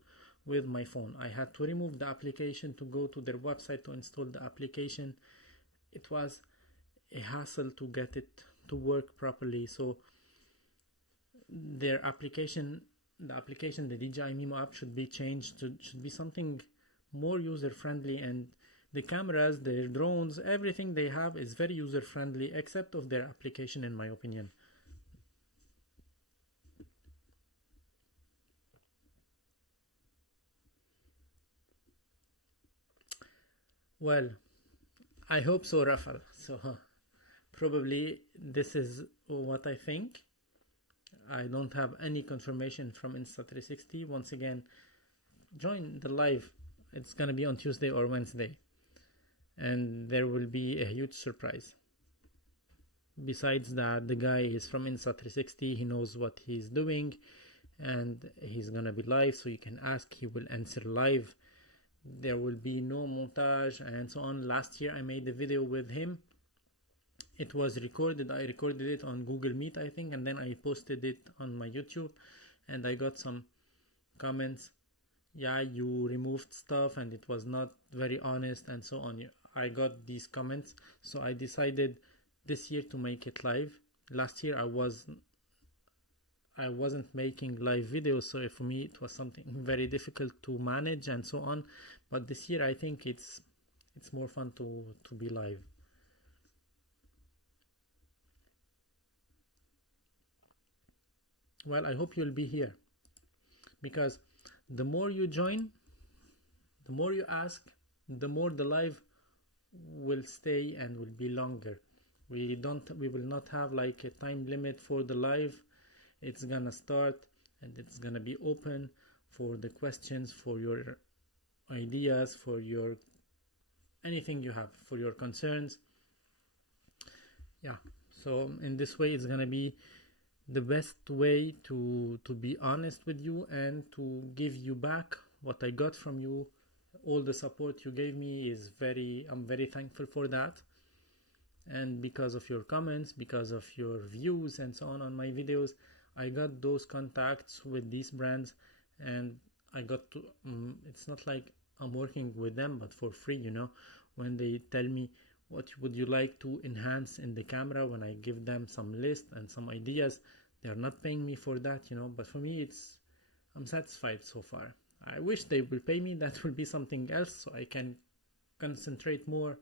with my phone. I had to remove the application to go to their website to install the application. It was a hassle to get it to work properly. So their application, the DJI Mimo app should be changed to should be something more user friendly, and the cameras, their drones, everything they have is very user friendly except of their application, in my opinion. Well, I hope so, Rafal. So probably this is what I think. I don't have any confirmation from Insta360. Once again, join the live. It's gonna be on Tuesday or Wednesday, and there will be a huge surprise. Besides that, the guy is from Insta360. He knows what he's doing, and he's gonna be live, so you can ask. He will answer live. There will be no montage and so on. Last year I made a video with him. It was recorded. I recorded it on Google Meet, I think, and then I posted it on my YouTube, and I got some comments. Yeah, you removed stuff and it was not very honest and so on. I got these comments, so I decided this year to make it live. Last year I wasn't making live videos, so for me it was something very difficult to manage and so on. But this year I think it's more fun to be live. Well, I hope you'll be here, because the more you join, the more you ask, the more the live will stay and will be longer. We will not have like a time limit for the live. It's gonna start and it's gonna be open for the questions, for your ideas, for your anything you have, for your concerns. Yeah, so in this way it's gonna be the best way to be honest with you and to give you back what I got from you. All the support you gave me I'm very thankful for that. And because of your comments, because of your views and so on my videos, I got those contacts with these brands, and I got to it's not like I'm working with them, but for free, you know. When they tell me what would you like to enhance in the camera, when I give them some list and some ideas, they're not paying me for that, you know. But for me, I'm satisfied so far. I wish they will pay me. That will be something else, so I can concentrate more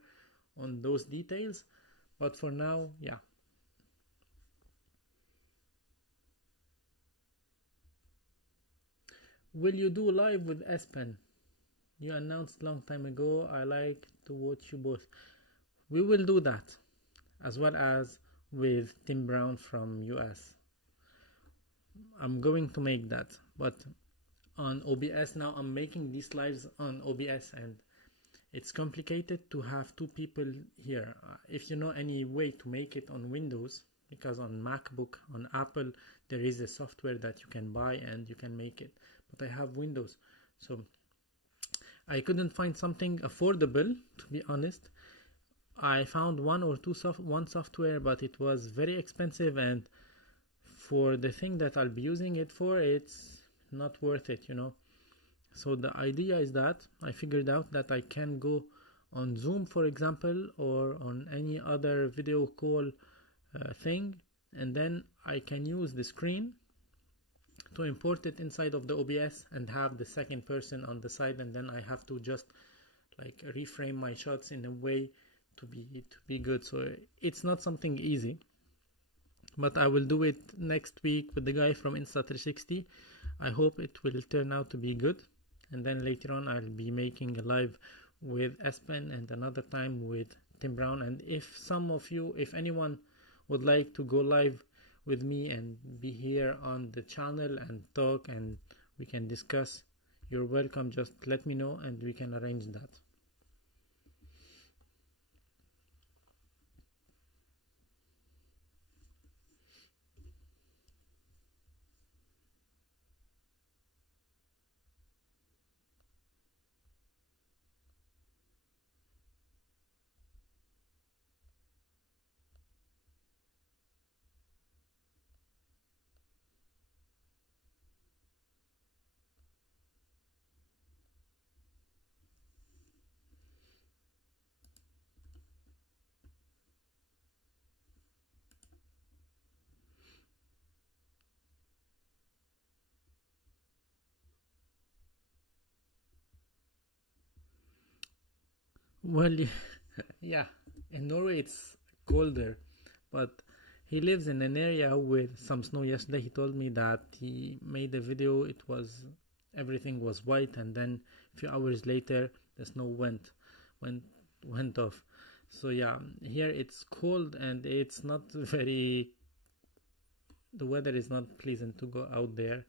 on those details. But for now, yeah. Will you do live with S Pen? You announced long time ago. I like to watch you both. We will do that, as well as with Tim Brown from US. I'm going to make that, but on OBS now. I'm making these lives on OBS, and it's complicated to have two people here. If you know any way to make it on Windows, because on MacBook, on Apple, there is a software that you can buy and you can make it. But I have Windows, so I couldn't find something affordable, to be honest. I found one software, but it was very expensive, and for the thing that I'll be using it for, it's not worth it, you know. So the idea is that I figured out that I can go on Zoom, for example, or on any other video call thing, and then I can use the screen to import it inside of the OBS and have the second person on the side, and then I have to just like reframe my shots in a way to be good. So it's not something easy, but I will do it next week with the guy from Insta360. I hope it will turn out to be good, and then later on I'll be making a live with Espen and another time with Tim Brown. And if anyone would like to go live with me and be here on the channel and talk and we can discuss, you're welcome. Just let me know and we can arrange that. Well, yeah, in Norway it's colder, but he lives in an area with some snow. Yesterday he told me that he made a video, everything was white, and then a few hours later the snow went off. So yeah, here it's cold and it's not the weather is not pleasant to go out there.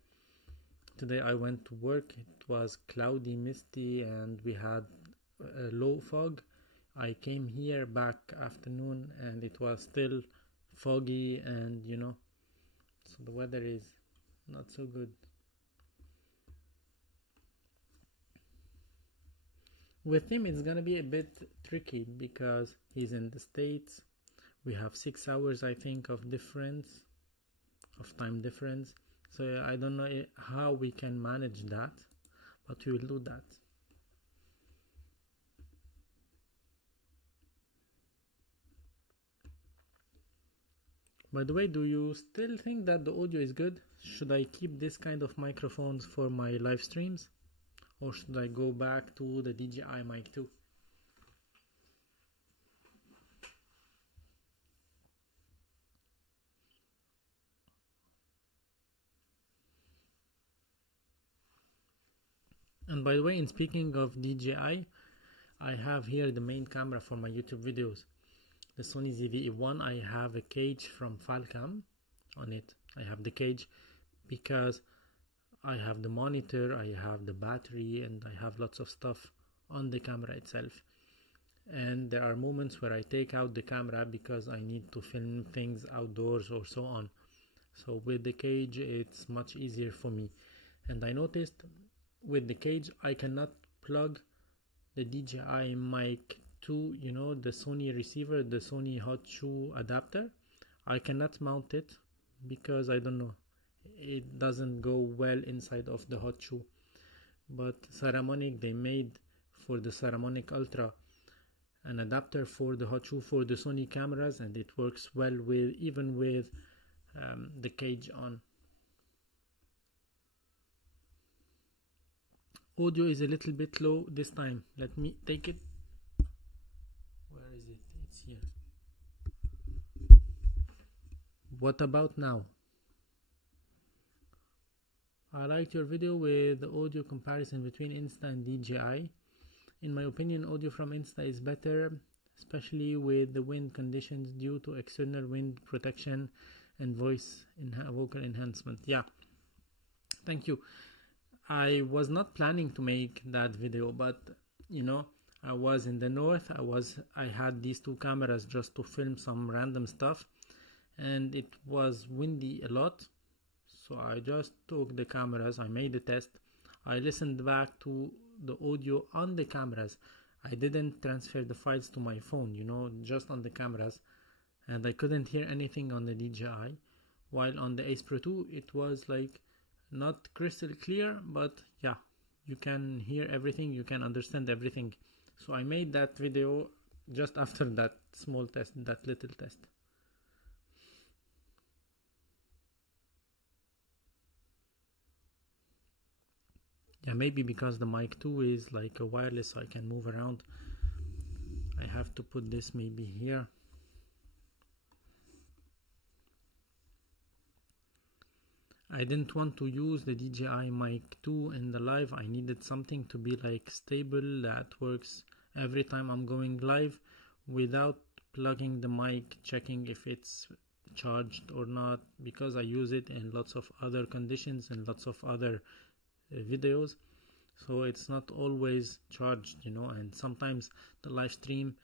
Today I went to work, it was cloudy, misty, and we had low fog. I came here back afternoon and it was still foggy, and so the weather is not so good. With him it's gonna be a bit tricky because he's in the States. We have 6 hours I think of time difference, so I don't know how we can manage that, but we will do that. By the way, do you still think that the audio is good? Should I keep this kind of microphones for my live streams, or should I go back to the DJI mic 2? And by the way, in speaking of DJI, I have here the main camera for my YouTube videos. The Sony ZV-E1, I have a cage from Falcam on it. I have the cage because I have the monitor, I have the battery, and I have lots of stuff on the camera itself. And there are moments where I take out the camera because I need to film things outdoors or so on. So with the cage it's much easier for me. And I noticed with the cage I cannot plug the DJI mic to the Sony receiver, the Sony hot shoe adapter. I cannot mount it because I don't know, it doesn't go well inside of the hot shoe. But Saramonic, they made for the Saramonic Ultra an adapter for the hot shoe for the Sony cameras, and it works well even with the cage on. Audio is a little bit low this time. Let me take it. Where is it? It's here. What about now? I liked your video with the audio comparison between Insta and DJI. In my opinion, audio from Insta is better, especially with the wind conditions due to external wind protection and vocal enhancement. Yeah, thank you. I was not planning to make that video, but I was in the north. I had these two cameras just to film some random stuff, and it was windy a lot. So I just took the cameras, I made a test, I listened back to the audio on the cameras. I didn't transfer the files to my phone, just on the cameras, and I couldn't hear anything on the DJI, while on the acepro 2 it was like not crystal clear, but yeah, you can hear everything, you can understand everything. So I made that video just after that small test, that little test. Yeah, maybe because the mic 2 is like a wireless, so I can move around. I have to put this maybe here. I didn't want to use the DJI Mic 2 in the live. I needed something to be like stable, that works every time I'm going live without plugging the mic, checking if it's charged or not, because I use it in lots of other conditions and lots of other videos. So it's not always charged, you know, and sometimes the live stream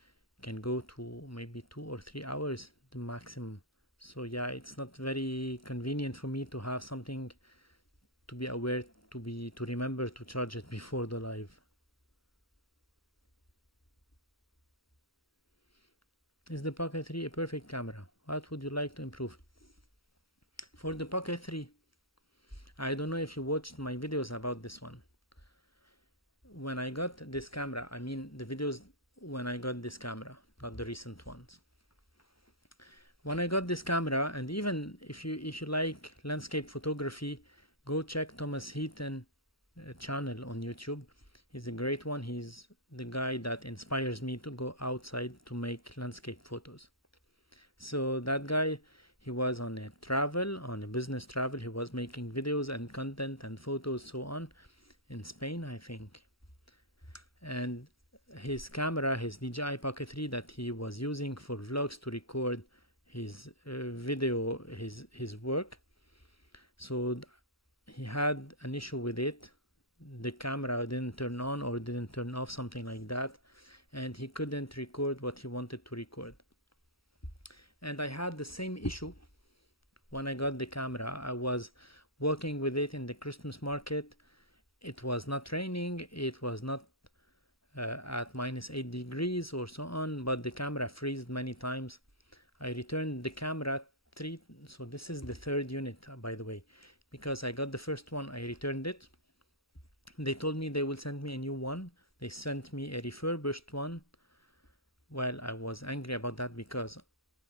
can go to maybe 2 or 3 hours, the maximum. So yeah, it's not very convenient for me to have something to be aware, to remember to charge it before the live. Is the Pocket 3 a perfect camera? What would you like to improve? For the Pocket 3, I don't know if you watched my videos about this one. When I got this camera, I mean the videos when I got this camera, not the recent ones. When I got this camera, and even if you like landscape photography, go check Thomas Heaton channel on YouTube. He's a great one. He's the guy that inspires me to go outside to make landscape photos. So that guy, he was on a business travel. He was making videos and content and photos, so on, in Spain, I think. And his camera, his DJI Pocket 3 that he was using for vlogs to record his video, his work. So he had an issue with it. The camera didn't turn on or didn't turn off, something like that, and he couldn't record what he wanted to record. And I had the same issue when I got the camera. I was walking with it in the Christmas market. It was not raining, it was not at -8 degrees or so on, but the camera freezed many times. I returned the camera so this is the third unit, by the way, because I got the first one, I returned it. They told me they will send me a new one. They sent me a refurbished one. Well, I was angry about that because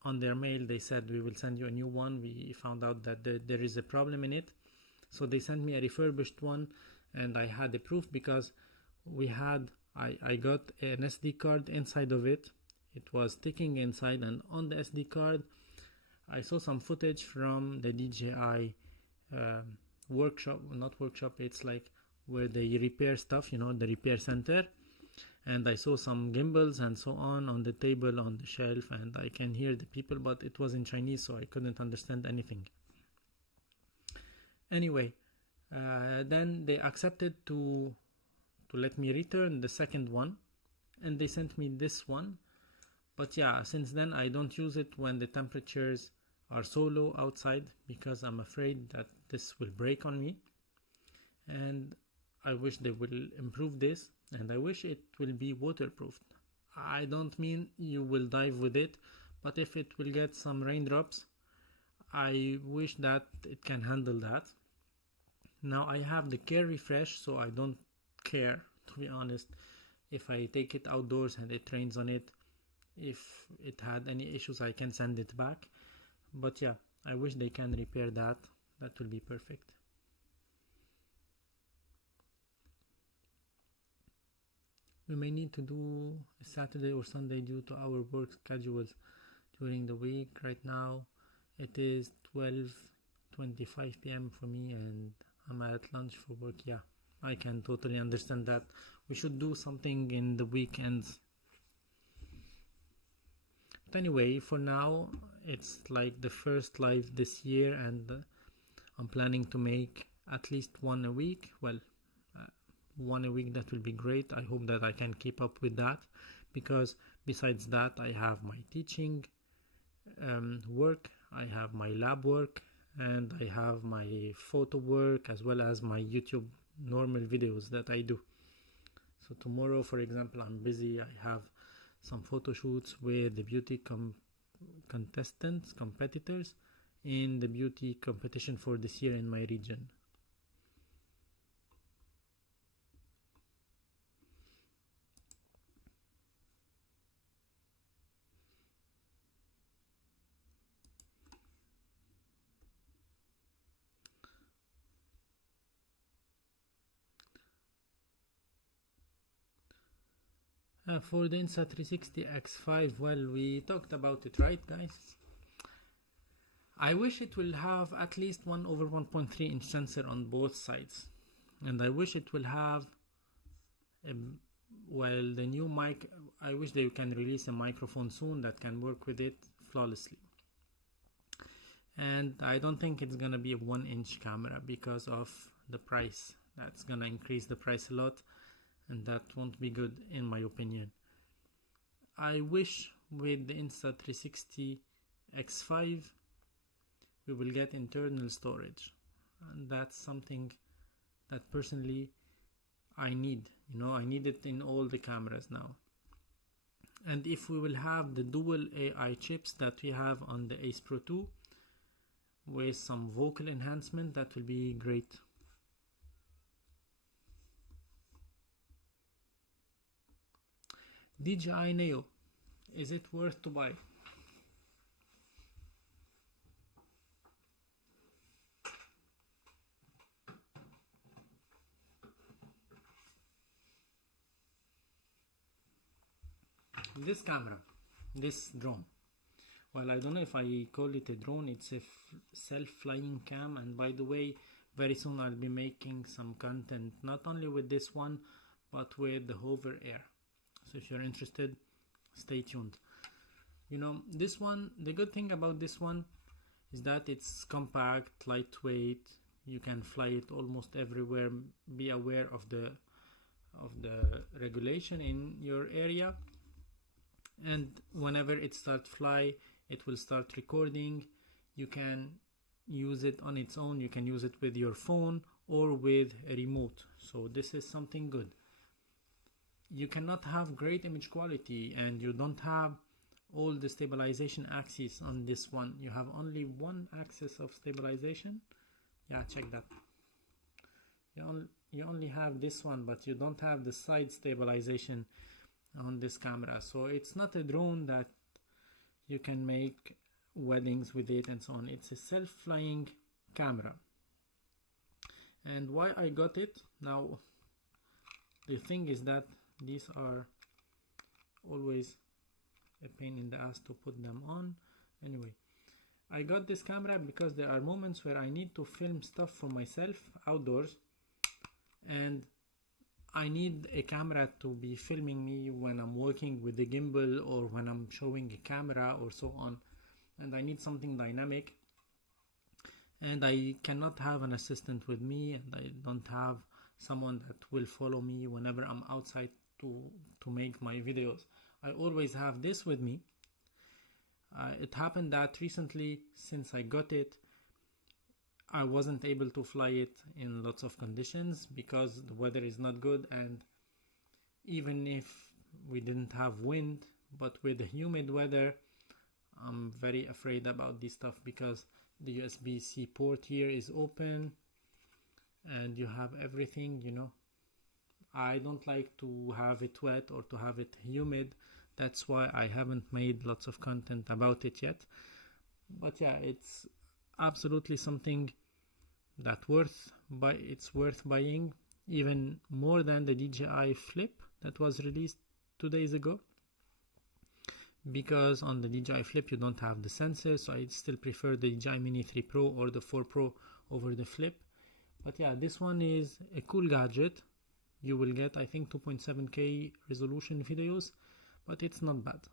on their mail they said we will send you a new one. We found out that there is a problem in it. So they sent me a refurbished one, and I had the proof because I got an SD card inside of it. It was sticking inside, and on the SD card I saw some footage from the DJI workshop, not workshop, it's like where they repair stuff, you know, the repair center. And I saw some gimbals and so on the table, on the shelf, and I can hear the people, but it was in Chinese, so I couldn't understand anything. Anyway, then they accepted to let me return the second one, and they sent me this one. But yeah, since then I don't use it when the temperatures are so low outside, because I'm afraid that this will break on me. And I wish they will improve this, and I wish it will be waterproof. I don't mean you will dive with it, but if it will get some raindrops, I wish that it can handle that. Now I have the Care Refresh, so I don't care, to be honest, if I take it outdoors and it rains on it. If it had any issues, I can send it back. But yeah, I wish they can repair that. That will be perfect. We may need to do a Saturday or Sunday due to our work schedules during the week. Right now it is 12:25 p.m. for me, and I'm at lunch for work. Yeah, I can totally understand that. We should do something in the weekends. But anyway, for now, it's like the first live this year, and I'm planning to make at least one a week. Well, one a week, that will be great. I hope that I can keep up with that, because besides that, I have my teaching work, I have my lab work, and I have my photo work, as well as my YouTube normal videos that I do. So tomorrow, for example, I'm busy. I have some photo shoots with the beauty competitors in the beauty competition for this year in my region. For the Insta360 X5, well, we talked about it, right, guys? I wish it will have at least 1/1.3 inch sensor on both sides, and I wish it will have well, the new mic. I wish they can release a microphone soon that can work with it flawlessly. And I don't think it's gonna be a 1-inch camera because of the price. That's gonna increase the price a lot, and that won't be good in my opinion. I wish with the Insta360 X5 we will get internal storage, and that's something that personally I need. I need it in all the cameras now. And if we will have the dual AI chips that we have on the acepro 2 with some vocal enhancement, that will be great. DJI Neo, is it worth to buy? This camera, this drone, well, I don't know if I call it a drone, it's a self-flying cam. And by the way, very soon I'll be making some content not only with this one but with the Hover Air. So if you're interested, stay tuned. This one, the good thing about this one is that it's compact, lightweight, you can fly it almost everywhere. Be aware of the regulation in your area, and whenever it starts fly, it will start recording. You can use it on its own, you can use it with your phone or with a remote, so this is something good. You cannot have great image quality, and you don't have all the stabilization axes on this one. You have only one axis of stabilization. Yeah, check that. You only have this one, but you don't have the side stabilization on this camera. So it's not a drone that you can make weddings with it and so on. It's a self-flying camera. And why I got it now, the thing is that these are always a pain in the ass to put them on. Anyway, I got this camera because there are moments where I need to film stuff for myself outdoors, and I need a camera to be filming me when I'm working with the gimbal or when I'm showing a camera or so on, and I need something dynamic, and I cannot have an assistant with me, and I don't have someone that will follow me whenever I'm outside to make my videos. I always have this with me. It happened that recently, since I got it, I wasn't able to fly it in lots of conditions because the weather is not good, and even if we didn't have wind, but with the humid weather, I'm very afraid about this stuff because the USB-C port here is open and you have everything, I don't like to have it wet or to have it humid. That's why I haven't made lots of content about it yet. But yeah, it's absolutely something that it's worth buying, even more than the DJI Flip that was released 2 days ago, because on the DJI Flip you don't have the sensor, so I still prefer the DJI Mini 3 Pro or the 4 Pro over the Flip. But yeah, this one is a cool gadget. You will get, I think, 2.7K resolution videos, but it's not bad.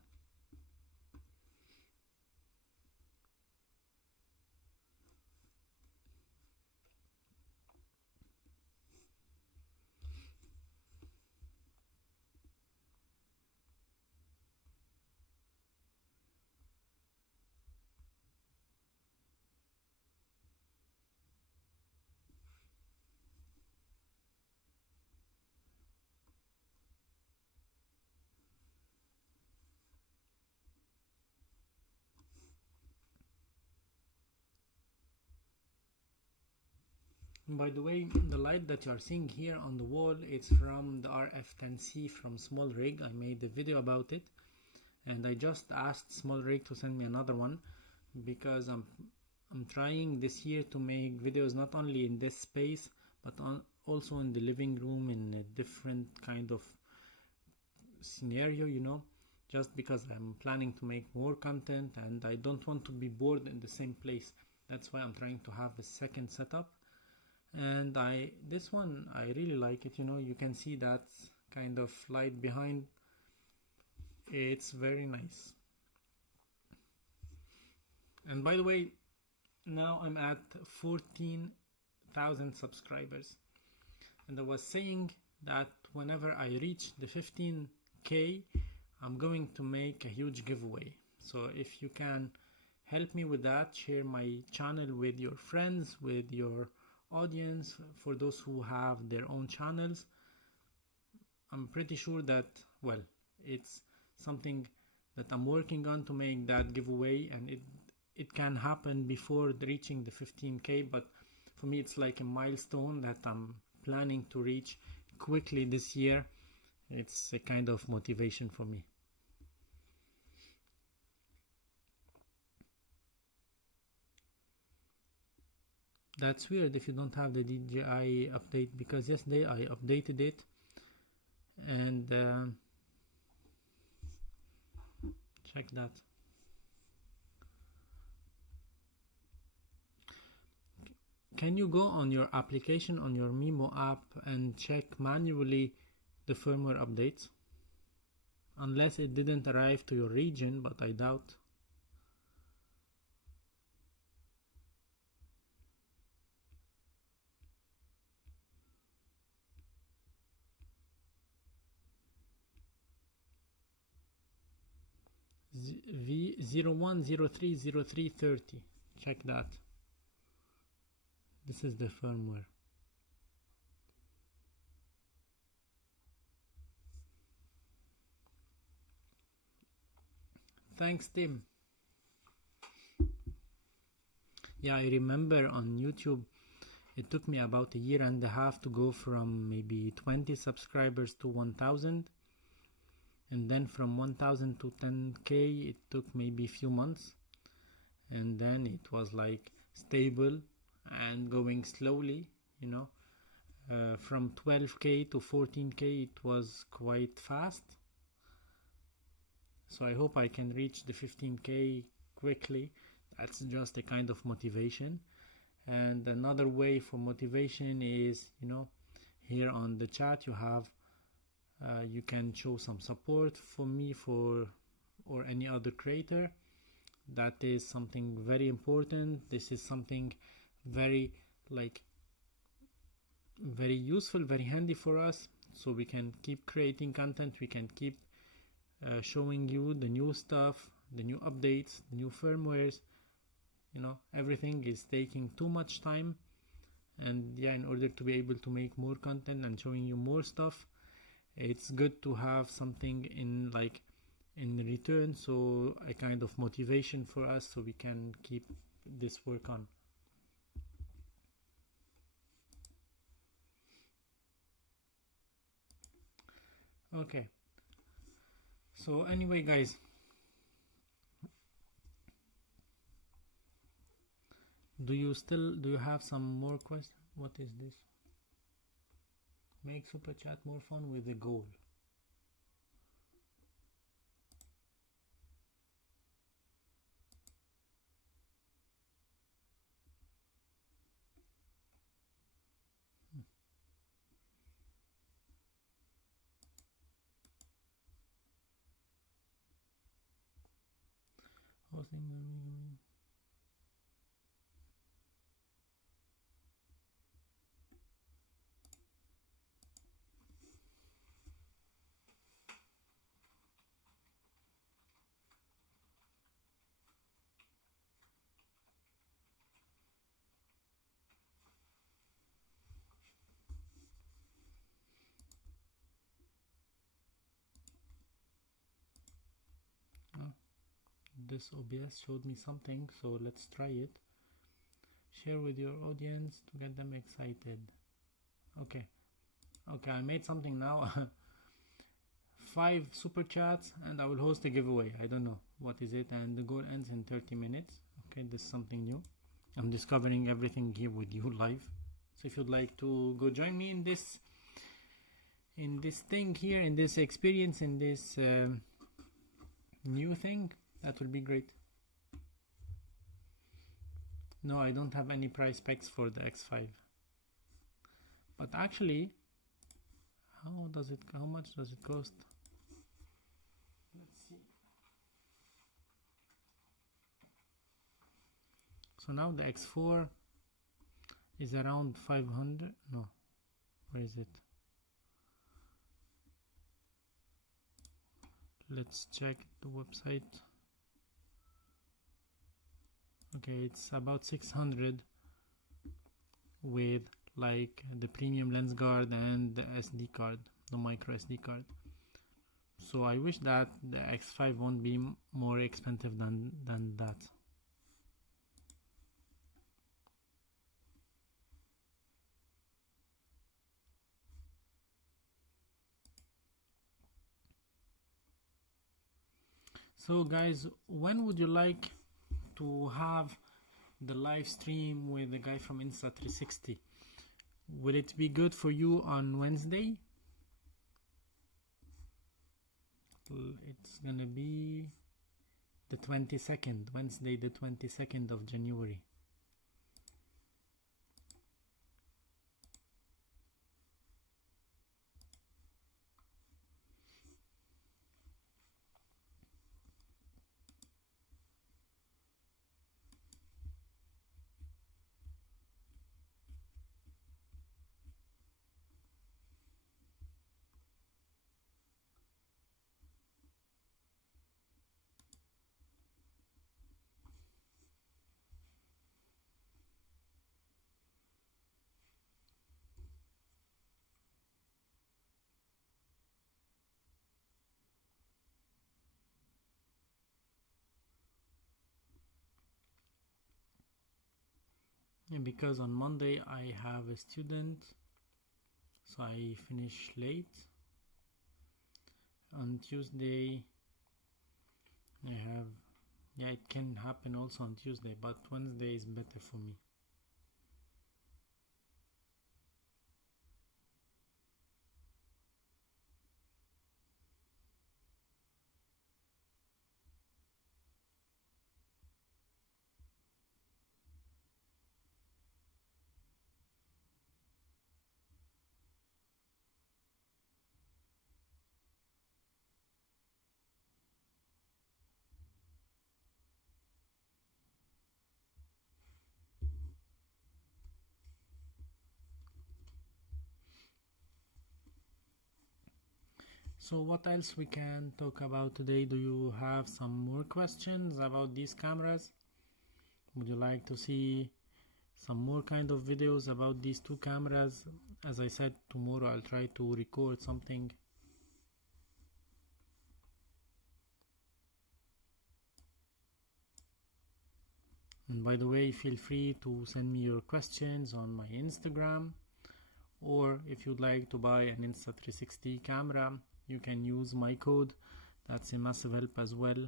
By the way, the light that you are seeing here on the wall, it's from the RF10C from Small Rig. I made a video about it, and I just asked Small Rig to send me another one because I'm trying this year to make videos not only in this space but also in the living room, in a different kind of scenario, you know, just because I'm planning to make more content and I don't want to be bored in the same place. That's why I'm trying to have a second setup. And this one I really like it, you know, you can see that kind of light behind. It's very nice. And by the way, now I'm at 14,000 subscribers, and I was saying that whenever I reach the 15k I'm going to make a huge giveaway. So if you can help me with that, share my channel with your friends, with your audience, for those who have their own channels. I'm pretty sure that, well, it's something that I'm working on to make that giveaway, and it can happen before reaching the 15k, but for me it's like a milestone that I'm planning to reach quickly this year. It's a kind of motivation for me. That's weird if you don't have the DJI update, because yesterday I updated it, and check that. Can you go on your application on your Mimo app and check manually the firmware updates? Unless it didn't arrive to your region, but I doubt. V01030330. Check that. This is the firmware. Thanks, Tim. Yeah, I remember on YouTube it took me about a year and a half to go from maybe 20 subscribers to 1,000, and then from 1,000 to 10k it took maybe a few months, and then it was like stable and going slowly, you know. From 12k to 14k it was quite fast, so I hope I can reach the 15k quickly. That's just a kind of motivation. And another way for motivation is, you know, here on the chat you have you can show some support for me or any other creator. That is something very important. This is something very useful, very handy for us, so we can keep creating content, we can keep showing you the new stuff, the new updates, the new firmwares. You know, everything is taking too much time, and yeah, in order to be able to make more content and showing you more stuff, it's good to have something in return, so a kind of motivation for us, so we can keep this work on. Okay, so anyway guys, do you have some more questions? What is this? Make super chat more fun with a goal. This OBS showed me something, so let's try it. Share with your audience to get them excited. Okay, I made something now. 5 super chats and I will host a giveaway. I don't know what is it, and the goal ends in 30 minutes. Okay, this is something new. I'm discovering everything here with you live. So if you'd like to go join me in this in this thing here, in this experience, in this new thing, that will be great. No, I don't have any price specs for the X5. But actually, how much does it cost? Let's see. So now the X4 is around 500. No, where is it? Let's check the website. Okay, it's about 600 with like the premium lens guard and the SD card, the micro SD card. So I wish that the X5 won't be more expensive than that. So guys, when would you like to have the live stream with the guy from Insta360? Will it be good for you on Wednesday? It's gonna be the 22nd, Wednesday the 22nd of January. And because on Monday I have a student, so I finish late. On Tuesday I have, yeah, it can happen also on Tuesday, but Wednesday is better for me. So what else we can talk about today? Do you have some more questions about these cameras? Would you like to see some more kind of videos about these two cameras? As I said, tomorrow I'll try to record something. And by the way, feel free to send me your questions on my Instagram, or if you'd like to buy an Insta360 camera, you can use my code. That's a massive help as well.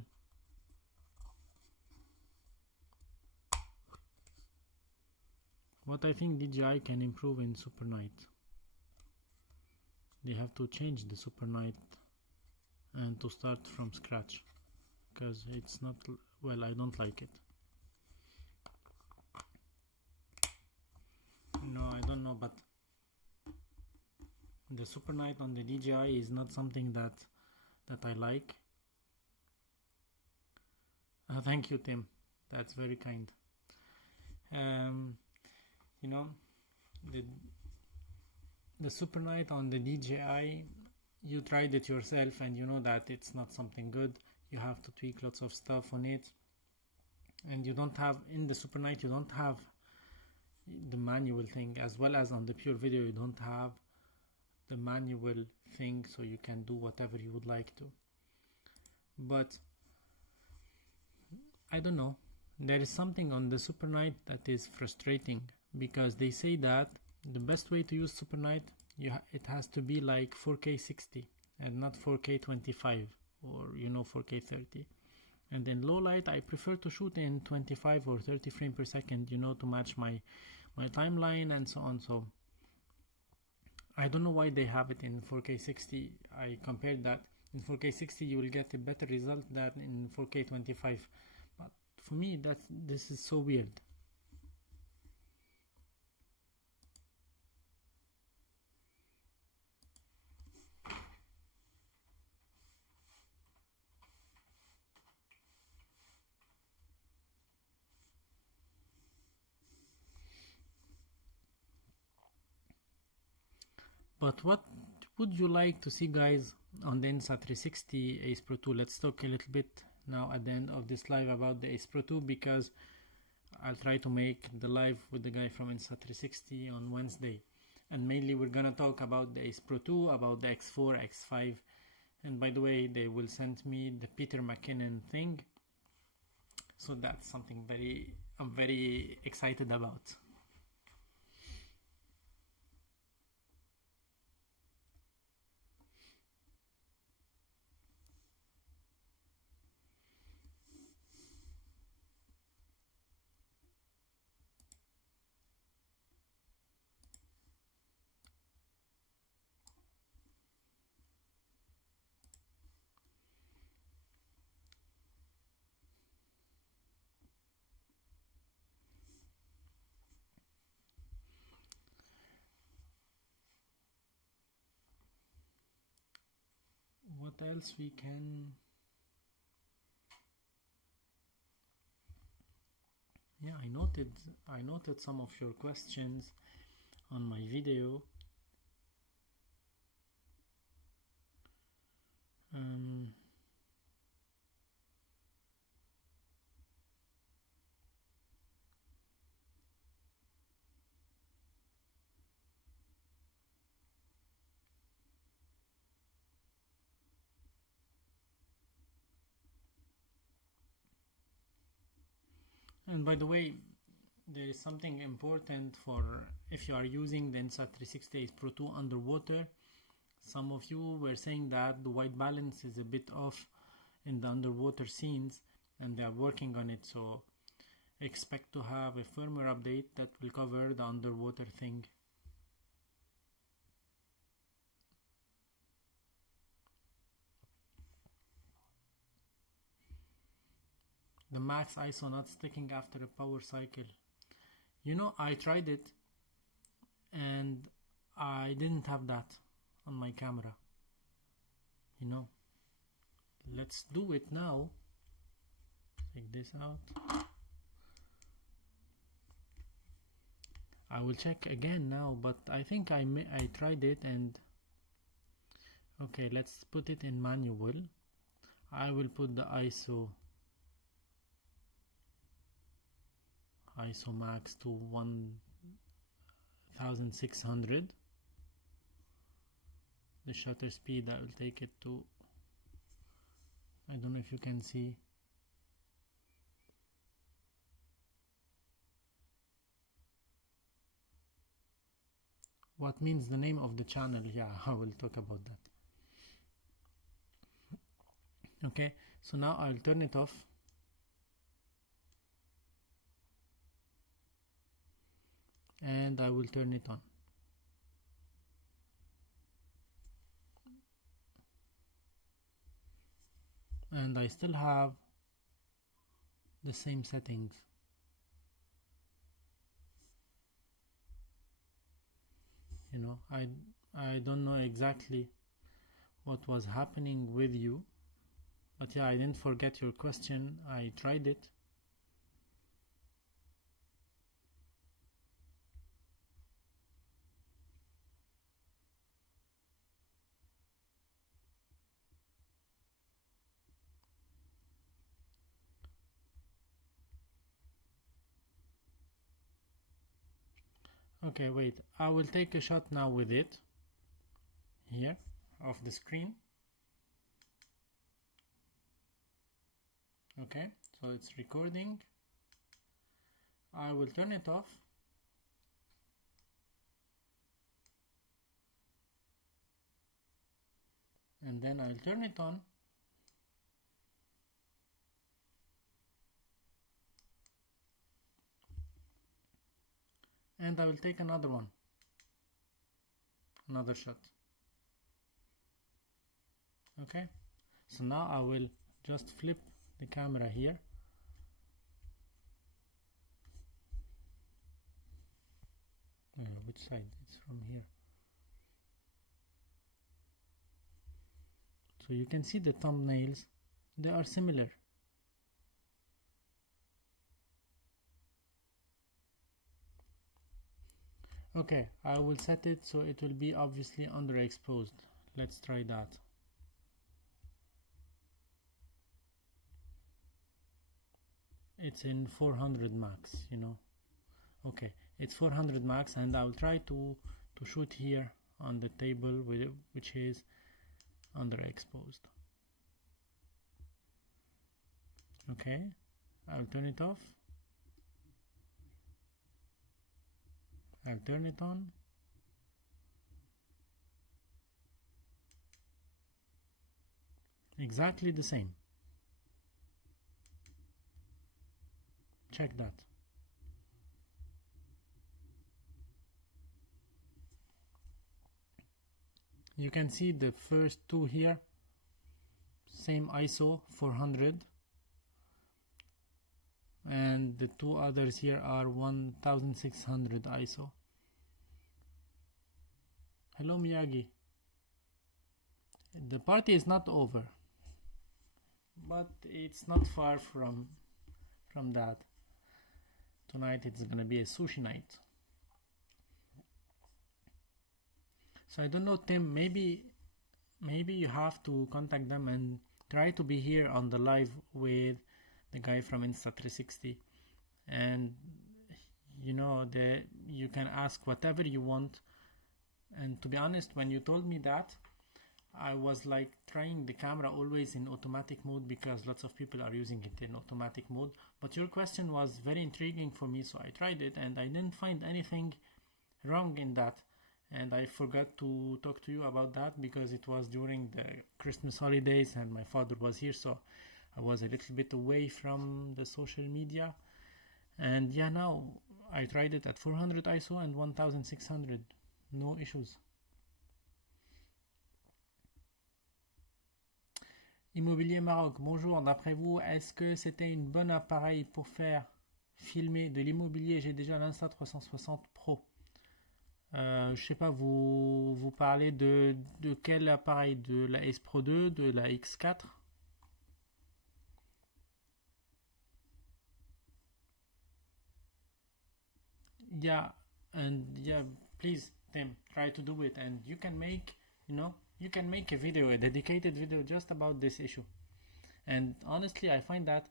What I think DJI can improve in Super Night, they have to change the Super Night and to start from scratch, because it's not, well, I don't like it. No, I don't know, but the Super Night on the DJI is not something that I like. Thank you, Tim. That's very kind. You know, the Super Night on the DJI, you tried it yourself and you know that it's not something good. You have to tweak lots of stuff on it, and you don't have, in the Super Night, you don't have the manual thing, as well as on the pure video you don't have the manual thing, so you can do whatever you would like to. But I don't know, there is something on the Super Night that is frustrating, because they say that the best way to use Super Night, it has to be like 4K 60 and not 4K 25 or 4K 30. And in low light I prefer to shoot in 25 or 30 frames per second, to match my timeline and so on. So I don't know why they have it in 4K 60. I compared that. In 4K 60 you will get a better result than in 4K 25. But for me this is so weird. But what would you like to see, guys, on the Insta360 Ace Pro 2? Let's talk a little bit now at the end of this live about the Ace Pro 2, because I'll try to make the live with the guy from Insta360 on Wednesday. And mainly we're gonna talk about the Ace Pro 2, about the X4, X5. And by the way, they will send me the Peter McKinnon thing. So that's something I'm very excited about. What else we can... Yeah, I noted some of your questions on my video. And by the way, there is something important for if you are using the Insta360 Ace Pro 2 underwater. Some of you were saying that the white balance is a bit off in the underwater scenes, and they are working on it, so expect to have a firmware update that will cover the underwater thing. The max ISO not sticking after a power cycle. You know, I tried it and I didn't have that on my camera. You know, let's do it now. Take this out. I will check again now, but I think I tried it and okay, let's put it in manual. I will put the ISO max to 1600. The shutter speed, I will take it to, I don't know if you can see, what means the name of the channel. Yeah, I will talk about that. Okay, so now I'll turn it off. And I will turn it on. And I still have the same settings. You know, I don't know exactly what was happening with you, but yeah, I didn't forget your question. I tried it. Okay, wait, I will take a shot now with it here of the screen. Okay, so it's recording. I will turn it off. And then I'll turn it on. And I will take another one. another shot. Okay, so now I will just flip the camera here. Which side? It's from here. So you can see the thumbnails, they are similar. Okay, I will set it so it will be obviously underexposed. Let's try that. It's in 400 max, you know. Okay, it's 400 max, and I will try to shoot here on the table which is underexposed. Okay, I'll turn it off. I'll turn it on. Exactly the same. Check that. You can see the first two here, same ISO 400, and the two others here are 1600 ISO. Hello Miyagi. The party is not over, but it's not far from that. Tonight it's gonna be a sushi night. So I don't know, Tim, maybe you have to contact them and try to be here on the live with the guy from Insta360, and you know, you can ask whatever you want. And to be honest, when you told me that, I was like trying the camera always in automatic mode because lots of people are using it in automatic mode. But your question was very intriguing for me, so I tried it and I didn't find anything wrong in that. And I forgot to talk to you about that because it was during the Christmas holidays and my father was here, so I was a little bit away from the social media. And yeah, now I tried it at 400 ISO and 1600, no issues. Immobilier Maroc, bonjour, d'après vous, est-ce que c'était une bonne appareil pour faire filmer de l'immobilier? J'ai déjà l'Insta360 Pro. Je sais pas, vous parlez de quel appareil? De la S Pro 2, de la X4? Yeah, and yeah, please, Tim, try to do it, and you can make, you can make a video, a dedicated video just about this issue. And honestly, I find that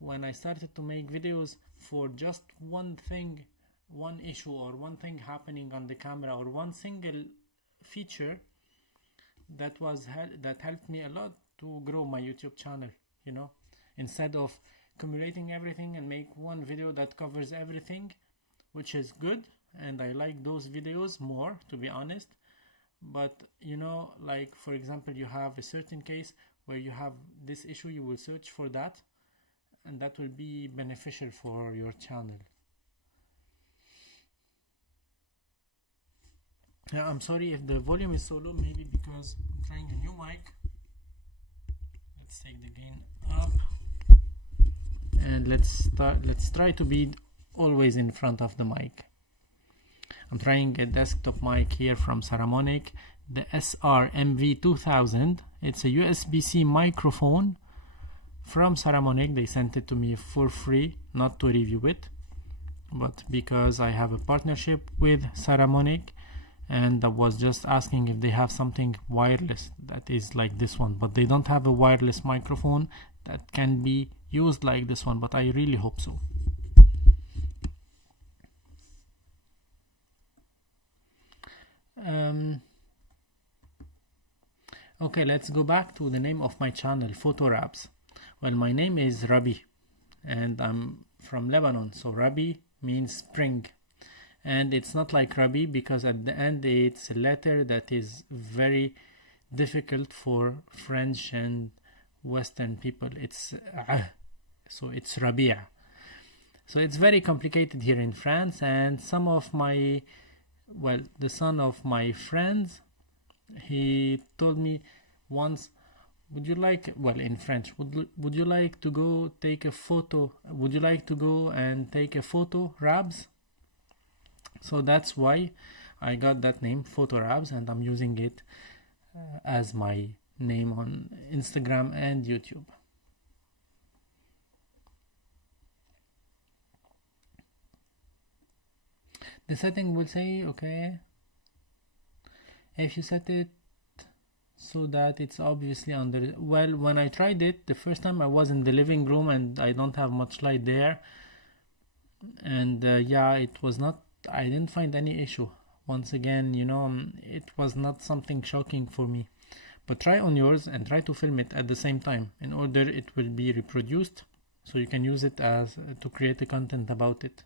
when I started to make videos for just one thing, one issue or one thing happening on the camera or one single feature, that helped me a lot to grow my YouTube channel, instead of accumulating everything and make one video that covers everything, which is good, and I like those videos more, to be honest. But like for example, you have a certain case where you have this issue, you will search for that, and that will be beneficial for your channel. I'm sorry if the volume is so low, maybe because I'm trying a new mic. Let's take the gain up, and let's try to be always in front of the mic. I'm trying a desktop mic here from Saramonic, the SR-MV2000. It's a USB-C microphone from Saramonic. They sent it to me for free, not to review it, but because I have a partnership with Saramonic, and I was just asking if they have something wireless that is like this one, but they don't have a wireless microphone that can be used like this one, but I really hope so. Okay, let's go back to the name of my channel, Photorabs. Well, my name is Rabi, and I'm from Lebanon, so Rabi means spring. And it's not like Rabi because at the end it's a letter that is very difficult for French and Western people. It's so it's Rabia. So it's very complicated here in France, and some of my well, the son of my friends, he told me once, would you like, well, in French, would you like to go take a photo? Would you like to go and take a photo, Rabs? So that's why I got that name, Photo Rabs, and I'm using it as my name on Instagram and YouTube. The setting will say, okay, if you set it so that it's obviously under, well, when I tried it the first time, I was in the living room and I don't have much light there, and yeah, it was not, I didn't find any issue. Once again, you know, it was not something shocking for me. But try on yours and try to film it at the same time in order it will be reproduced, so you can use it as to create a content about it.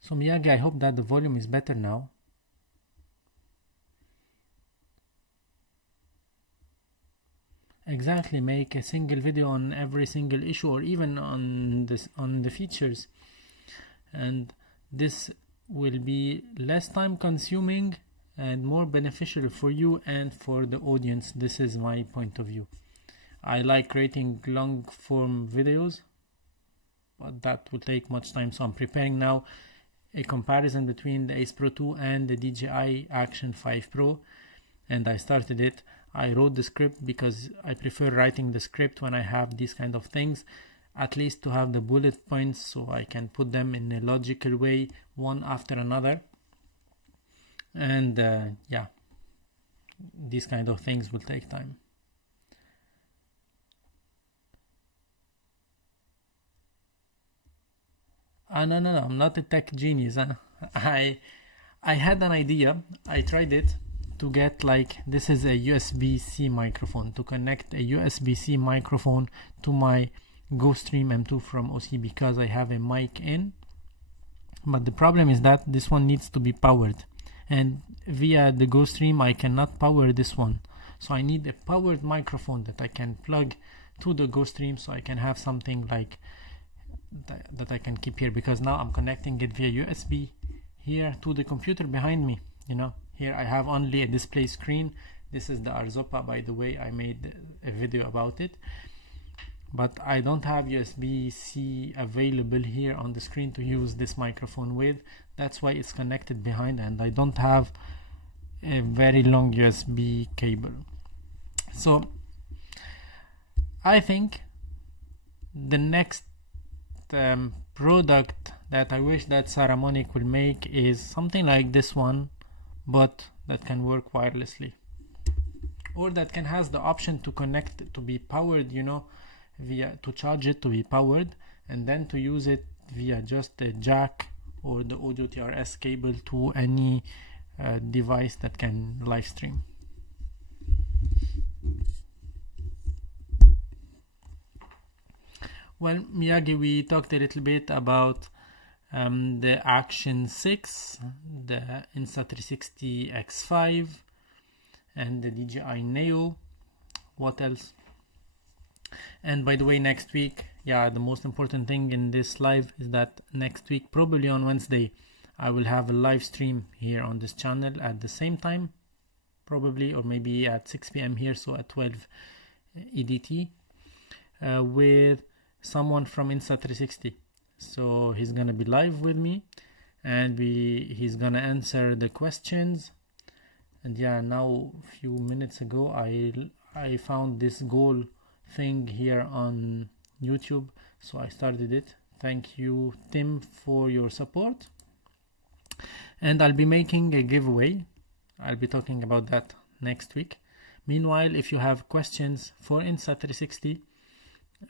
So Miyagi, I hope that the volume is better now. Exactly, make a single video on every single issue, or even on the features, and this will be less time consuming and more beneficial for you and for the audience. This is my point of view. I like creating long form videos, but that will take much time, so I'm preparing now a comparison between the acepro 2 and the DJI Action 5 Pro, and I started it. I wrote the script because I prefer writing the script when I have these kind of things, at least to have the bullet points so I can put them in a logical way, one after another. And yeah, these kind of things will take time. No, I'm not a tech genius. I had an idea. I tried it to get, like, this is a USB-C microphone, to connect a USB-C microphone to my GoStream M2 from OC, because I have a mic in. But the problem is that this one needs to be powered, and via the GoStream I cannot power this one. So I need a powered microphone that I can plug to the GoStream, so I can have something like that I can keep here, because now I'm connecting it via USB here to the computer behind me. You know, here I have only a display screen. This is the Arzopa, by the way. I made a video about it, but I don't have USB-C available here on the screen to use this microphone with. That's why it's connected behind, and I don't have a very long USB cable. So I think the next product that I wish that Saramonic will make is something like this one, but that can work wirelessly, or that can has the option to connect, to be powered, you know, via, to charge it to be powered, and then to use it via just a jack or the audio TRS cable to any device that can live stream. Well, Miyagi, we talked a little bit about the Action 6, the Insta360 X5, and the DJI Neo. What else? And by the way, next week, yeah, the most important thing in this live is that next week, probably on Wednesday, I will have a live stream here on this channel at the same time, probably, or maybe at 6 p.m. here, so at 12 EDT, with someone from Insta360. So he's gonna be live with me, and he's gonna answer the questions. And yeah, now a few minutes ago I found this goal thing here on YouTube, so I started it. Thank you, Tim, for your support. And I'll be making a giveaway. I'll be talking about that next week. Meanwhile, if you have questions for Insta360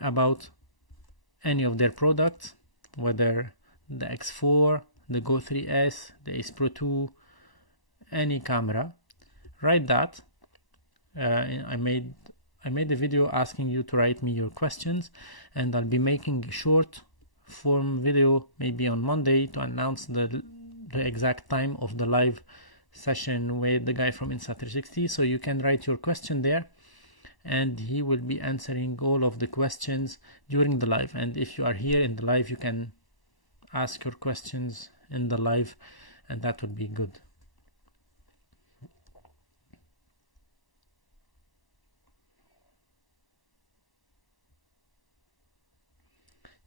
about any of their products, whether the X4, the Go 3S, the acepro 2, any camera, write that. I made a video asking you to write me your questions, and I'll be making a short form video maybe on Monday to announce the exact time of the live session with the guy from Insta360. So you can write your question there, and he will be answering all of the questions during the live. And if you are here in the live, you can ask your questions in the live, and that would be good.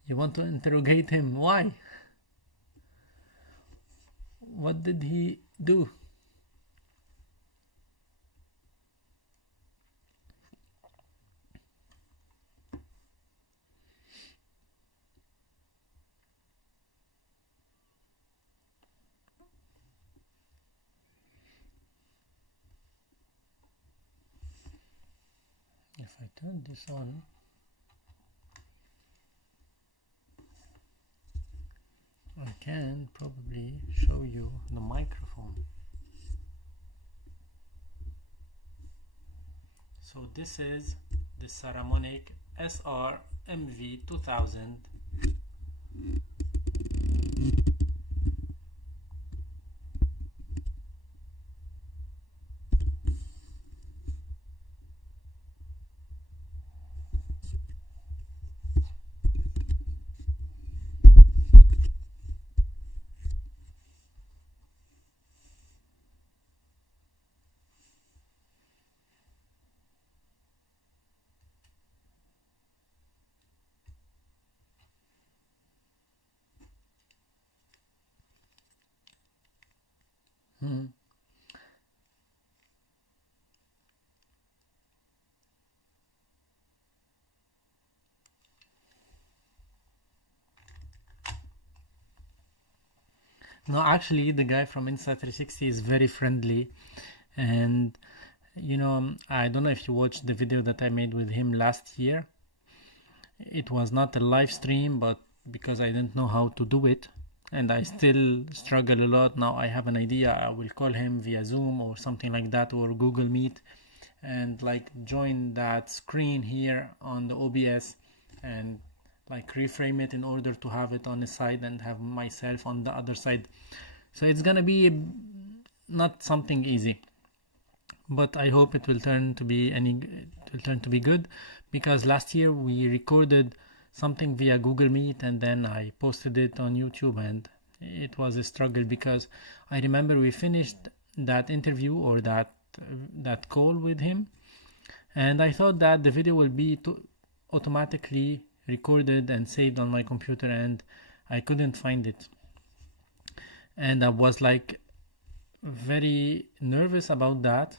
You want to interrogate him? Why? What did he do? If I turn this on, I can probably show you the microphone. So this is the Saramonic SR MV2000. No, actually, the guy from Insta360 is very friendly, and you know, I don't know if you watched the video that I made with him last year. It was not a live stream, but because I didn't know how to do it, and I still struggle a lot. Now I have an idea. I will call him via Zoom or something like that, or Google Meet, and like join that screen here on the OBS and like reframe it in order to have it on the side and have myself on the other side. So it's gonna be not something easy, but I hope it will turn to be good, because last year we recorded something via Google Meet and then I posted it on YouTube, and it was a struggle because I remember we finished that interview or that call with him, and I thought that the video will be automatically recorded and saved on my computer, and I couldn't find it, and I was like very nervous about that.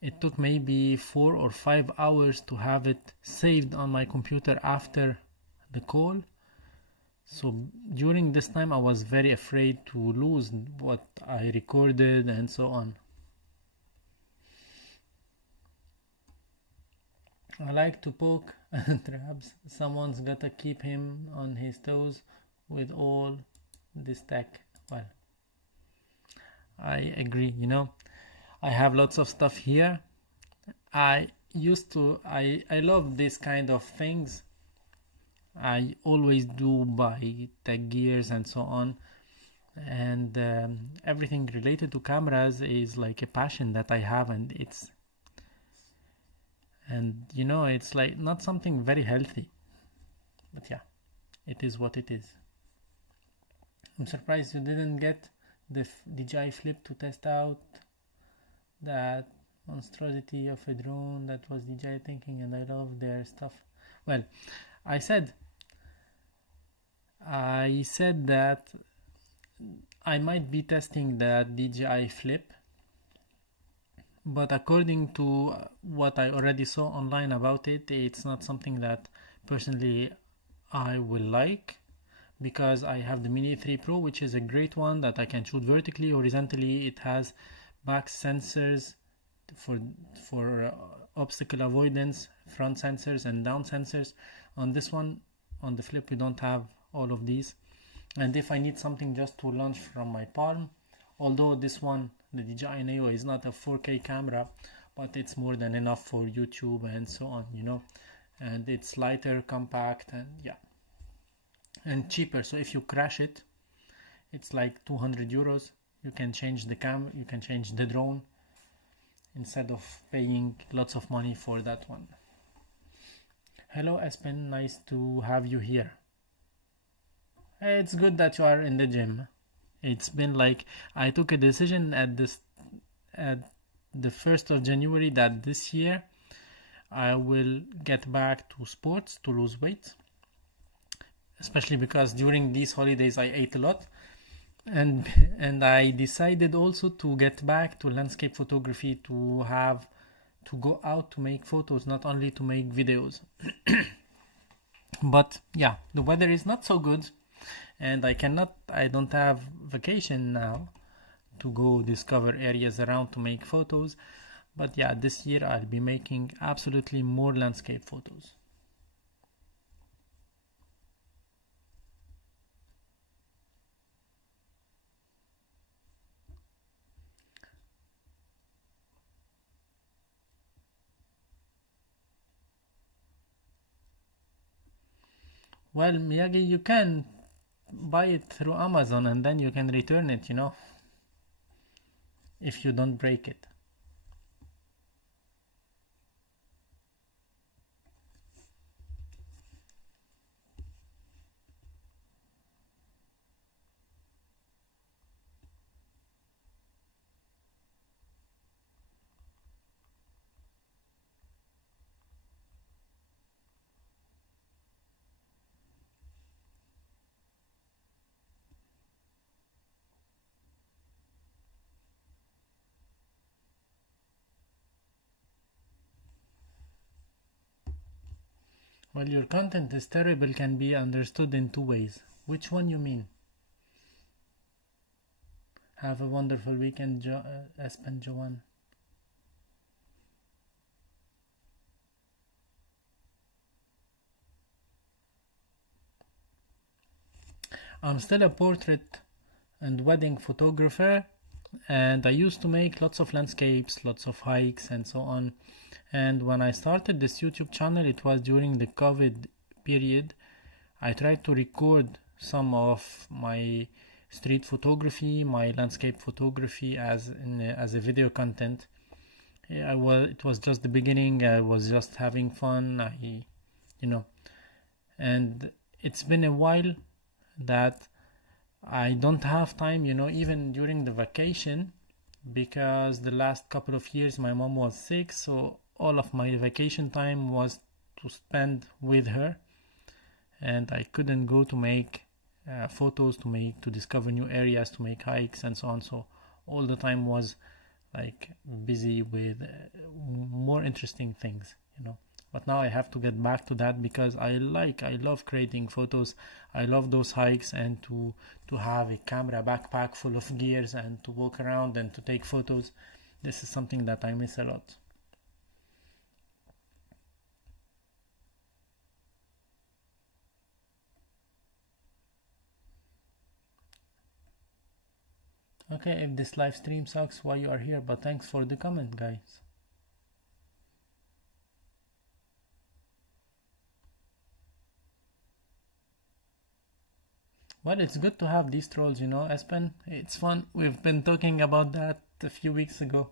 It took maybe 4 or 5 hours to have it saved on my computer after the call. So during this time I was very afraid to lose what I recorded and so on. I like to poke traps. Someone's gotta keep him on his toes with all this tech. Well, I agree, you know. I have lots of stuff here. I love this kind of things. I always do buy tech gears and so on. And everything related to cameras is like a passion that I have, and you know, it's like not something very healthy, but yeah, it is what it is. I'm surprised you didn't get the DJI Flip to test out that monstrosity of a drone that was DJI thinking, and I love their stuff. Well, I said that I might be testing that DJI Flip, but according to what I already saw online about it, it's not something that personally I will like, because I have the Mini 3 Pro, which is a great one that I can shoot vertically, horizontally. It has back sensors for obstacle avoidance, front sensors and down sensors. On this one, on the Flip, we don't have all of these. And if I need something just to launch from my palm, although this one, the DJI Neo, is not a 4K camera, but it's more than enough for YouTube and so on, you know. And it's lighter, compact, and yeah, and cheaper. So if you crash it, it's like 200 euros. You can change the you can change the drone instead of paying lots of money for that one. Hello Espen, nice to have you here. It's good that you are in the gym. It's been like, I took a decision at the 1st of January that this year I will get back to sports to lose weight, especially because during these holidays I ate a lot, and I decided also to get back to landscape photography, to go out to make photos, not only to make videos. But yeah, the weather is not so good, and I don't have vacation now to go discover areas around to make photos. But yeah, this year I'll be making absolutely more landscape photos. Well, Miyagi, you can buy it through Amazon and then you can return it, if you don't break it. Well, your content is terrible can be understood in 2 ways. Which one you mean? Have a wonderful weekend, Espen Joanne. I'm still a portrait and wedding photographer, and I used to make lots of landscapes, lots of hikes and so on. And when I started this YouTube channel, it was during the COVID period. I tried to record some of my street photography, my landscape photography as a video content. It was just the beginning. I was just having fun. And it's been a while that I don't have time, even during the vacation, because the last couple of years my mom was sick, so all of my vacation time was to spend with her, and I couldn't go to make photos, to discover new areas, to make hikes and so on. So all the time was like busy with more interesting things, But now I have to get back to that because I love creating photos. I love those hikes, and to have a camera backpack full of gears and to walk around and to take photos. This is something that I miss a lot. Okay, if this live stream sucks, why you are here, but thanks for the comment, guys. Well, it's good to have these trolls, Espen. It's fun. We've been talking about that a few weeks ago.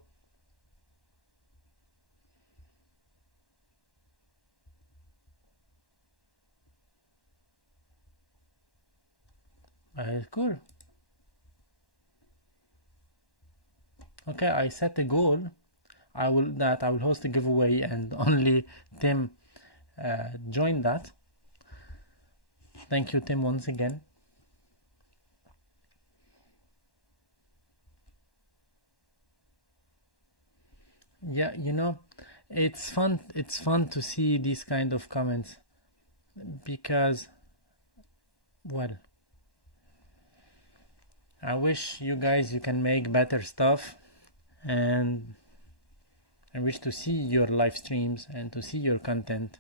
Cool. Okay, I set a goal. I will host a giveaway, and only Tim joined that. Thank you, Tim, once again. Yeah, it's fun to see these kind of comments because, well, I wish you can make better stuff, and I wish to see your live streams and to see your content,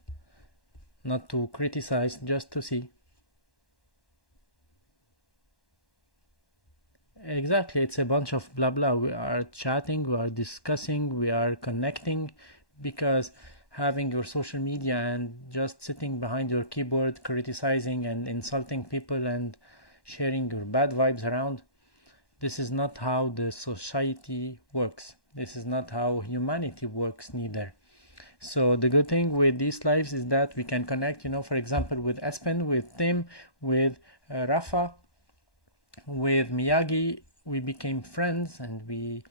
not to criticize, just to see. Exactly, it's a bunch of blah blah. We are chatting, we are discussing, we are connecting, because having your social media and just sitting behind your keyboard criticizing and insulting people and sharing your bad vibes around, This is not how the society works. This is not how humanity works neither. So the good thing with these lives is that we can connect, for example, with Espen, with Tim, with Rafa, with Miyagi. We became friends, and we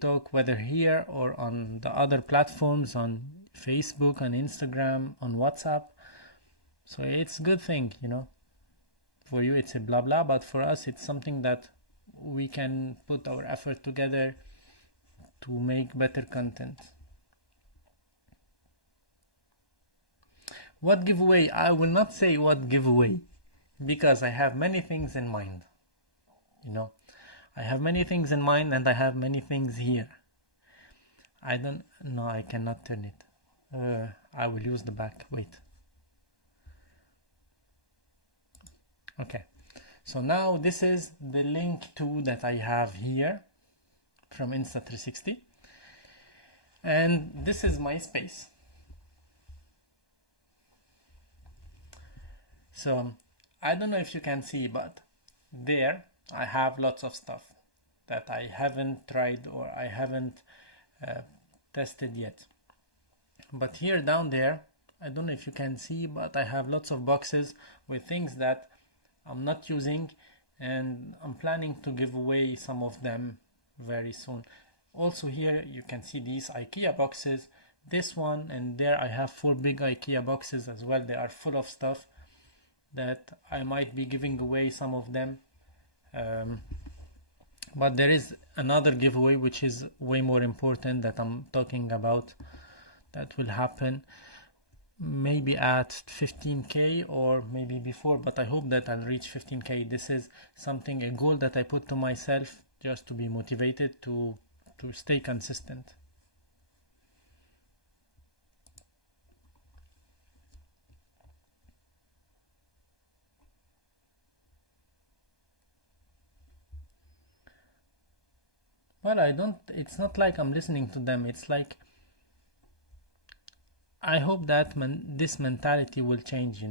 talk whether here or on the other platforms, on Facebook, on Instagram, on WhatsApp. So it's a good thing, For you it's a blah blah, but for us it's something that we can put our effort together to make better content. What giveaway? I will not say what giveaway, because I have many things in mind. I have many things in mind, and I have many things here. I cannot turn it. I will use the back. Wait. Okay. So now this is the link to that I have here from Insta360. And this is my space. So I don't know if you can see, but there I have lots of stuff that I haven't tried or I haven't tested yet. But here down there, I don't know if you can see, but I have lots of boxes with things that I'm not using, and I'm planning to give away some of them very soon. Also here you can see these IKEA boxes, this one, and there I have 4 big IKEA boxes as well. They are full of stuff that I might be giving away some of them. But there is another giveaway which is way more important that I'm talking about, that will happen maybe at 15k or maybe before, but I hope that I'll reach 15k. This is a goal that I put to myself, just to be motivated to stay consistent. Well, it's not like I'm listening to them. It's like, I hope that this mentality will change,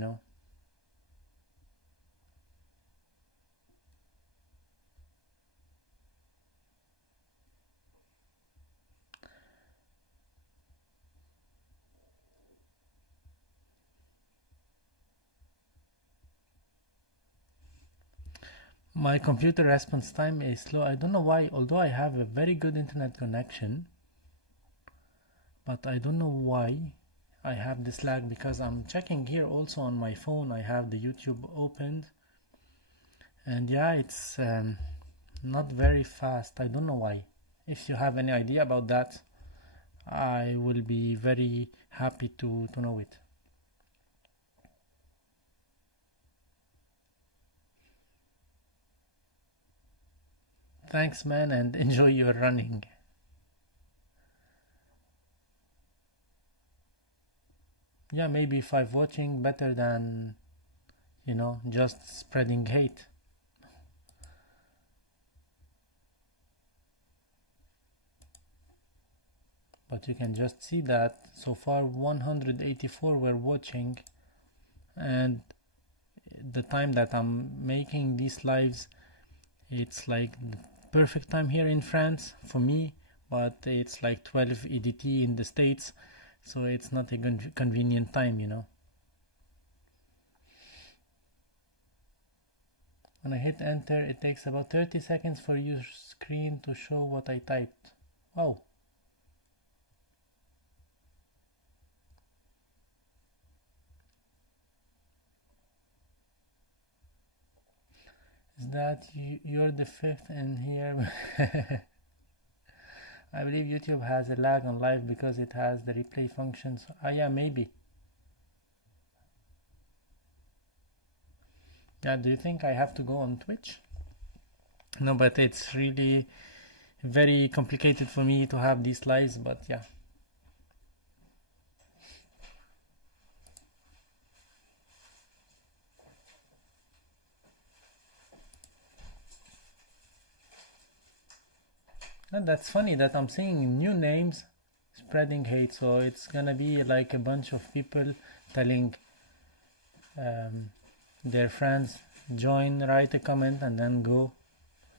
My computer response time is slow. I don't know why, although I have a very good internet connection, but I don't know why I have this lag, because I'm checking here also on my phone. I have the YouTube opened, and yeah, it's not very fast. I don't know why. If you have any idea about that, I will be very happy to know it. Thanks, man, and enjoy your running. Yeah, maybe 5 watching, better than, just spreading hate. But you can just see that so far 184 were watching, and the time that I'm making these lives, it's like the perfect time here in France for me, but it's like 12 EDT in the States, so it's not a convenient time, When I hit enter, it takes about 30 seconds for your screen to show what I typed. Oh. Is that you're the 5th in here? I believe YouTube has a lag on live because it has the replay functions. Yeah, maybe. Yeah, do you think I have to go on Twitch? No, but it's really very complicated for me to have these lives, but yeah. And that's funny that I'm seeing new names spreading hate, so it's gonna be like a bunch of people telling their friends, join, write a comment, and then go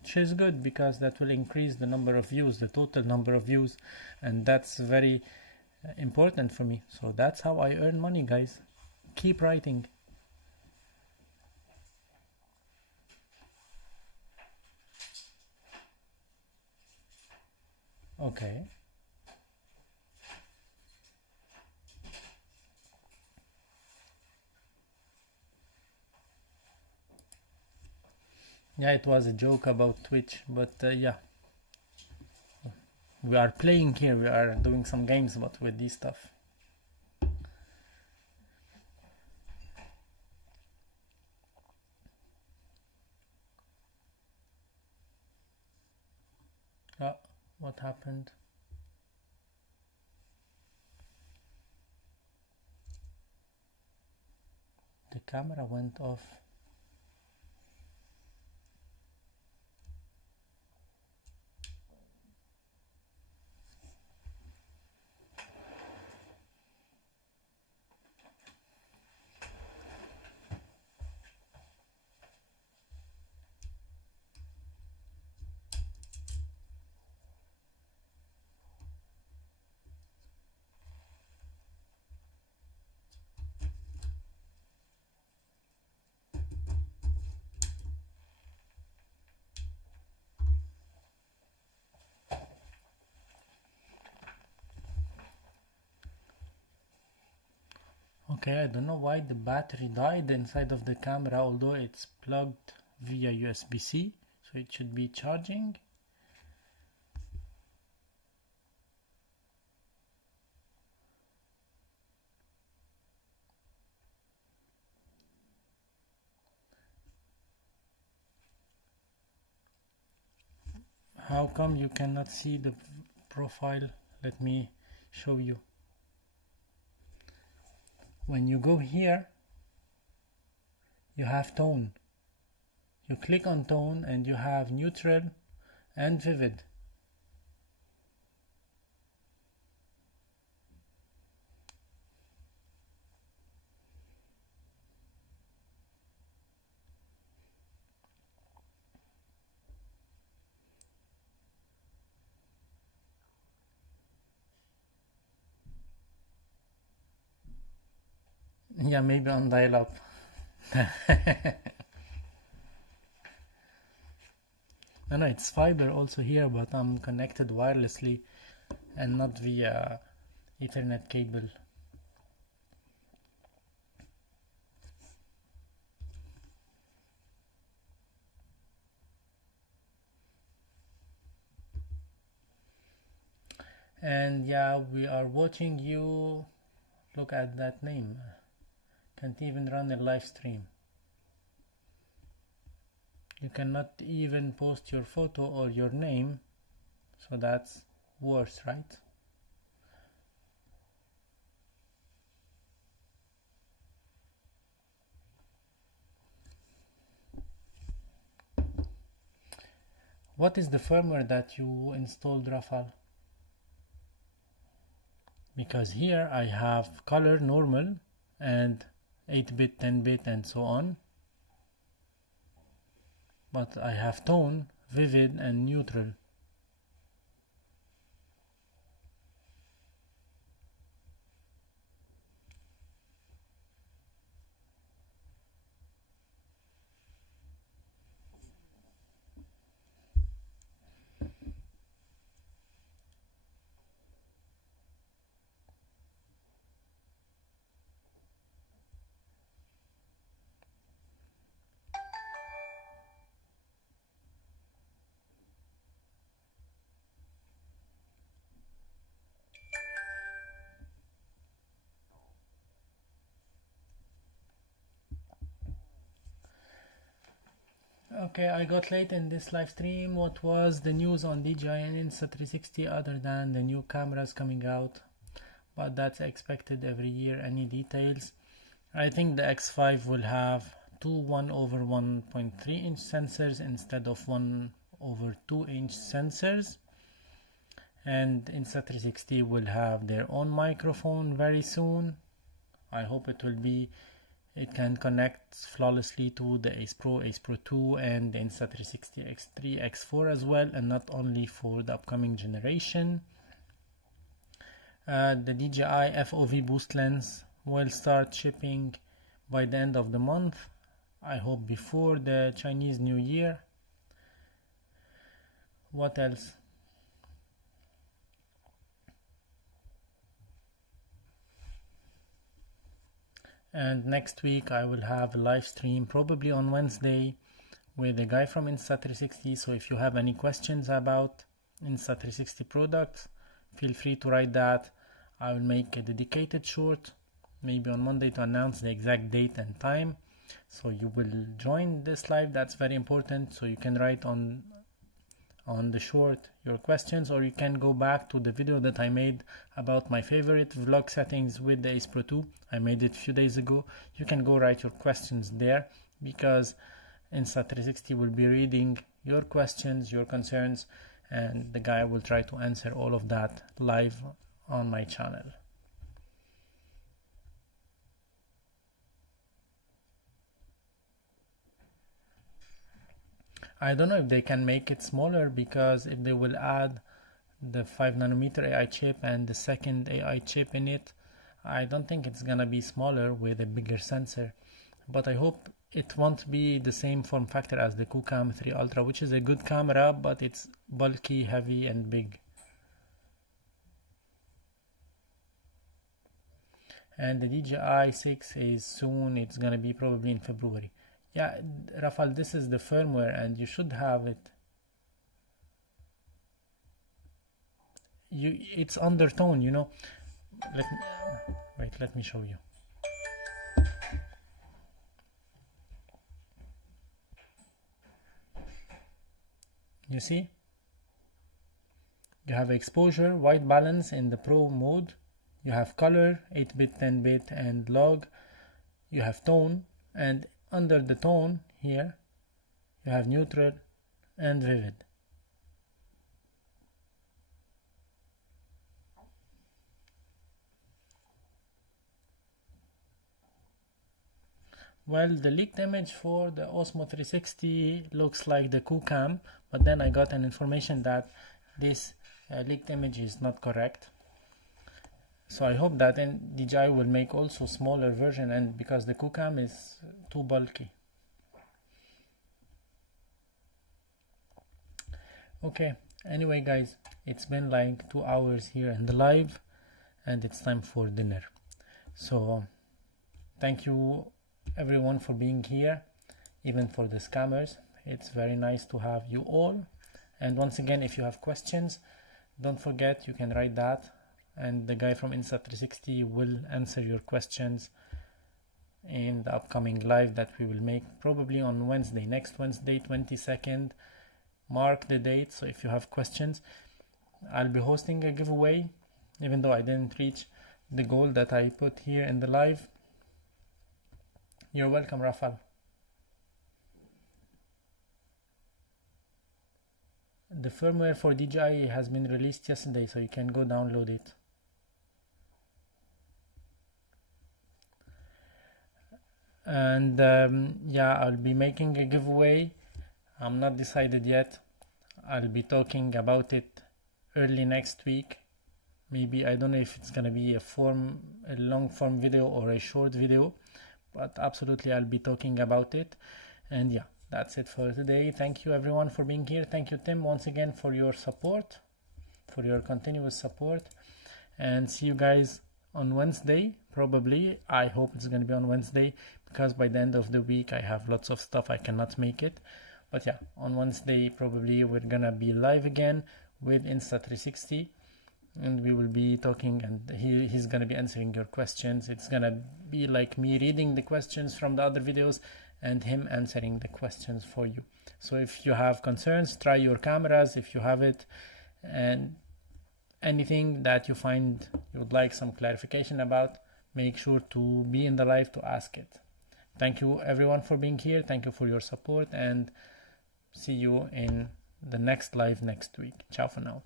which is good because that will increase the number of views, the total number of views, and that's very important for me. So that's how I earn money, guys. Keep writing. Okay. Yeah, it was a joke about Twitch, but yeah. We are playing here, we are doing some games but with this stuff. Oh, what happened? The camera went off. Okay, I don't know why the battery died inside of the camera, although it's plugged via USB-C, so it should be charging. How come you cannot see the profile? Let me show you. When you go here, you have tone. You click on tone and you have neutral and vivid. Yeah, maybe on dial-up. No, it's fiber also here, but I'm connected wirelessly and not via Ethernet cable. And yeah, we are watching you. Look at that name. Can't even run a live stream. You cannot even post your photo or your name, so that's worse, right? What is the firmware that you installed, Rafal? Because here I have color normal and 8-bit, 10-bit and so on. But I have tone, vivid and neutral. Okay, I got late in this live stream. What was the news on DJI and Insta360 other than the new cameras coming out? But that's expected every year. Any details? I think the X5 will have two 1/1.3 inch sensors instead of 1/2 inch sensors. And Insta360 will have their own microphone very soon. I hope it will be It can connect flawlessly to the acepro, acepro 2 and the Insta360 X3, X4 as well, and not only for the upcoming generation. The DJI FOV boost lens will start shipping by the end of the month. I hope before the Chinese New Year. What else? And next week I will have a live stream, probably on Wednesday, with a guy from Insta360. So if you have any questions about Insta360 products, feel free to write that. I will make a dedicated short, maybe on Monday, to announce the exact date and time. So you will join this live. That's very important. So you can write on the short your questions, or you can go back to the video that I made about my favorite vlog settings with the acepro 2. I made it a few days ago. You can go write your questions there, because Insta360 will be reading your questions, your concerns, and the guy will try to answer all of that live on my channel. I don't know if they can make it smaller, because if they will add the 5nm AI chip and the second AI chip in it, I don't think it's gonna be smaller with a bigger sensor. But I hope it won't be the same form factor as the Q-Cam 3 Ultra, which is a good camera, but it's bulky, heavy and big. And the DJI 6 is soon. It's gonna be probably in February. Yeah, Rafael, this is the firmware and you should have it. It's undertone, you know. Let me show you. You see? You have exposure, white balance in the Pro mode. You have color, 8-bit, 10-bit and log. You have tone, and under the tone here you have neutral and vivid. Well, the leaked image for the Osmo 360 looks like the Q-Cam, but then I got an information that this leaked image is not correct. So I hope that DJI will make also smaller version, and because the Q-Cam is too bulky. Okay, anyway guys, it's been like 2 hours here in the live and it's time for dinner. So thank you everyone for being here, even for the scammers. It's very nice to have you all. And once again, if you have questions, don't forget you can write that, and the guy from Insta360 will answer your questions in the upcoming live that we will make probably on Wednesday, next Wednesday, 22nd. Mark the date. So if you have questions, I'll be hosting a giveaway, even though I didn't reach the goal that I put here in the live. You're welcome, Rafael. The firmware for DJI has been released yesterday, so you can go download it. And yeah, I'll be making a giveaway. I'm not decided yet. I'll be talking about it early next week. Maybe, I don't know if it's gonna be a long form video or a short video, but absolutely I'll be talking about it. And yeah, that's it for today. Thank you everyone for being here. Thank you, Tim, once again for your support, for your continuous support, and see you guys on Wednesday. Probably, I hope it's going to be on Wednesday, because by the end of the week I have lots of stuff, I cannot make it. But yeah, on Wednesday probably we're gonna be live again with Insta360, and we will be talking, and he's gonna be answering your questions. It's gonna be like me reading the questions from the other videos and him answering the questions for you. So if you have concerns, try your cameras if you have it, and anything that you find you would like some clarification about, make sure to be in the live to ask it. Thank you everyone for being here. Thank you for your support, and see you in the next live next week. Ciao for now.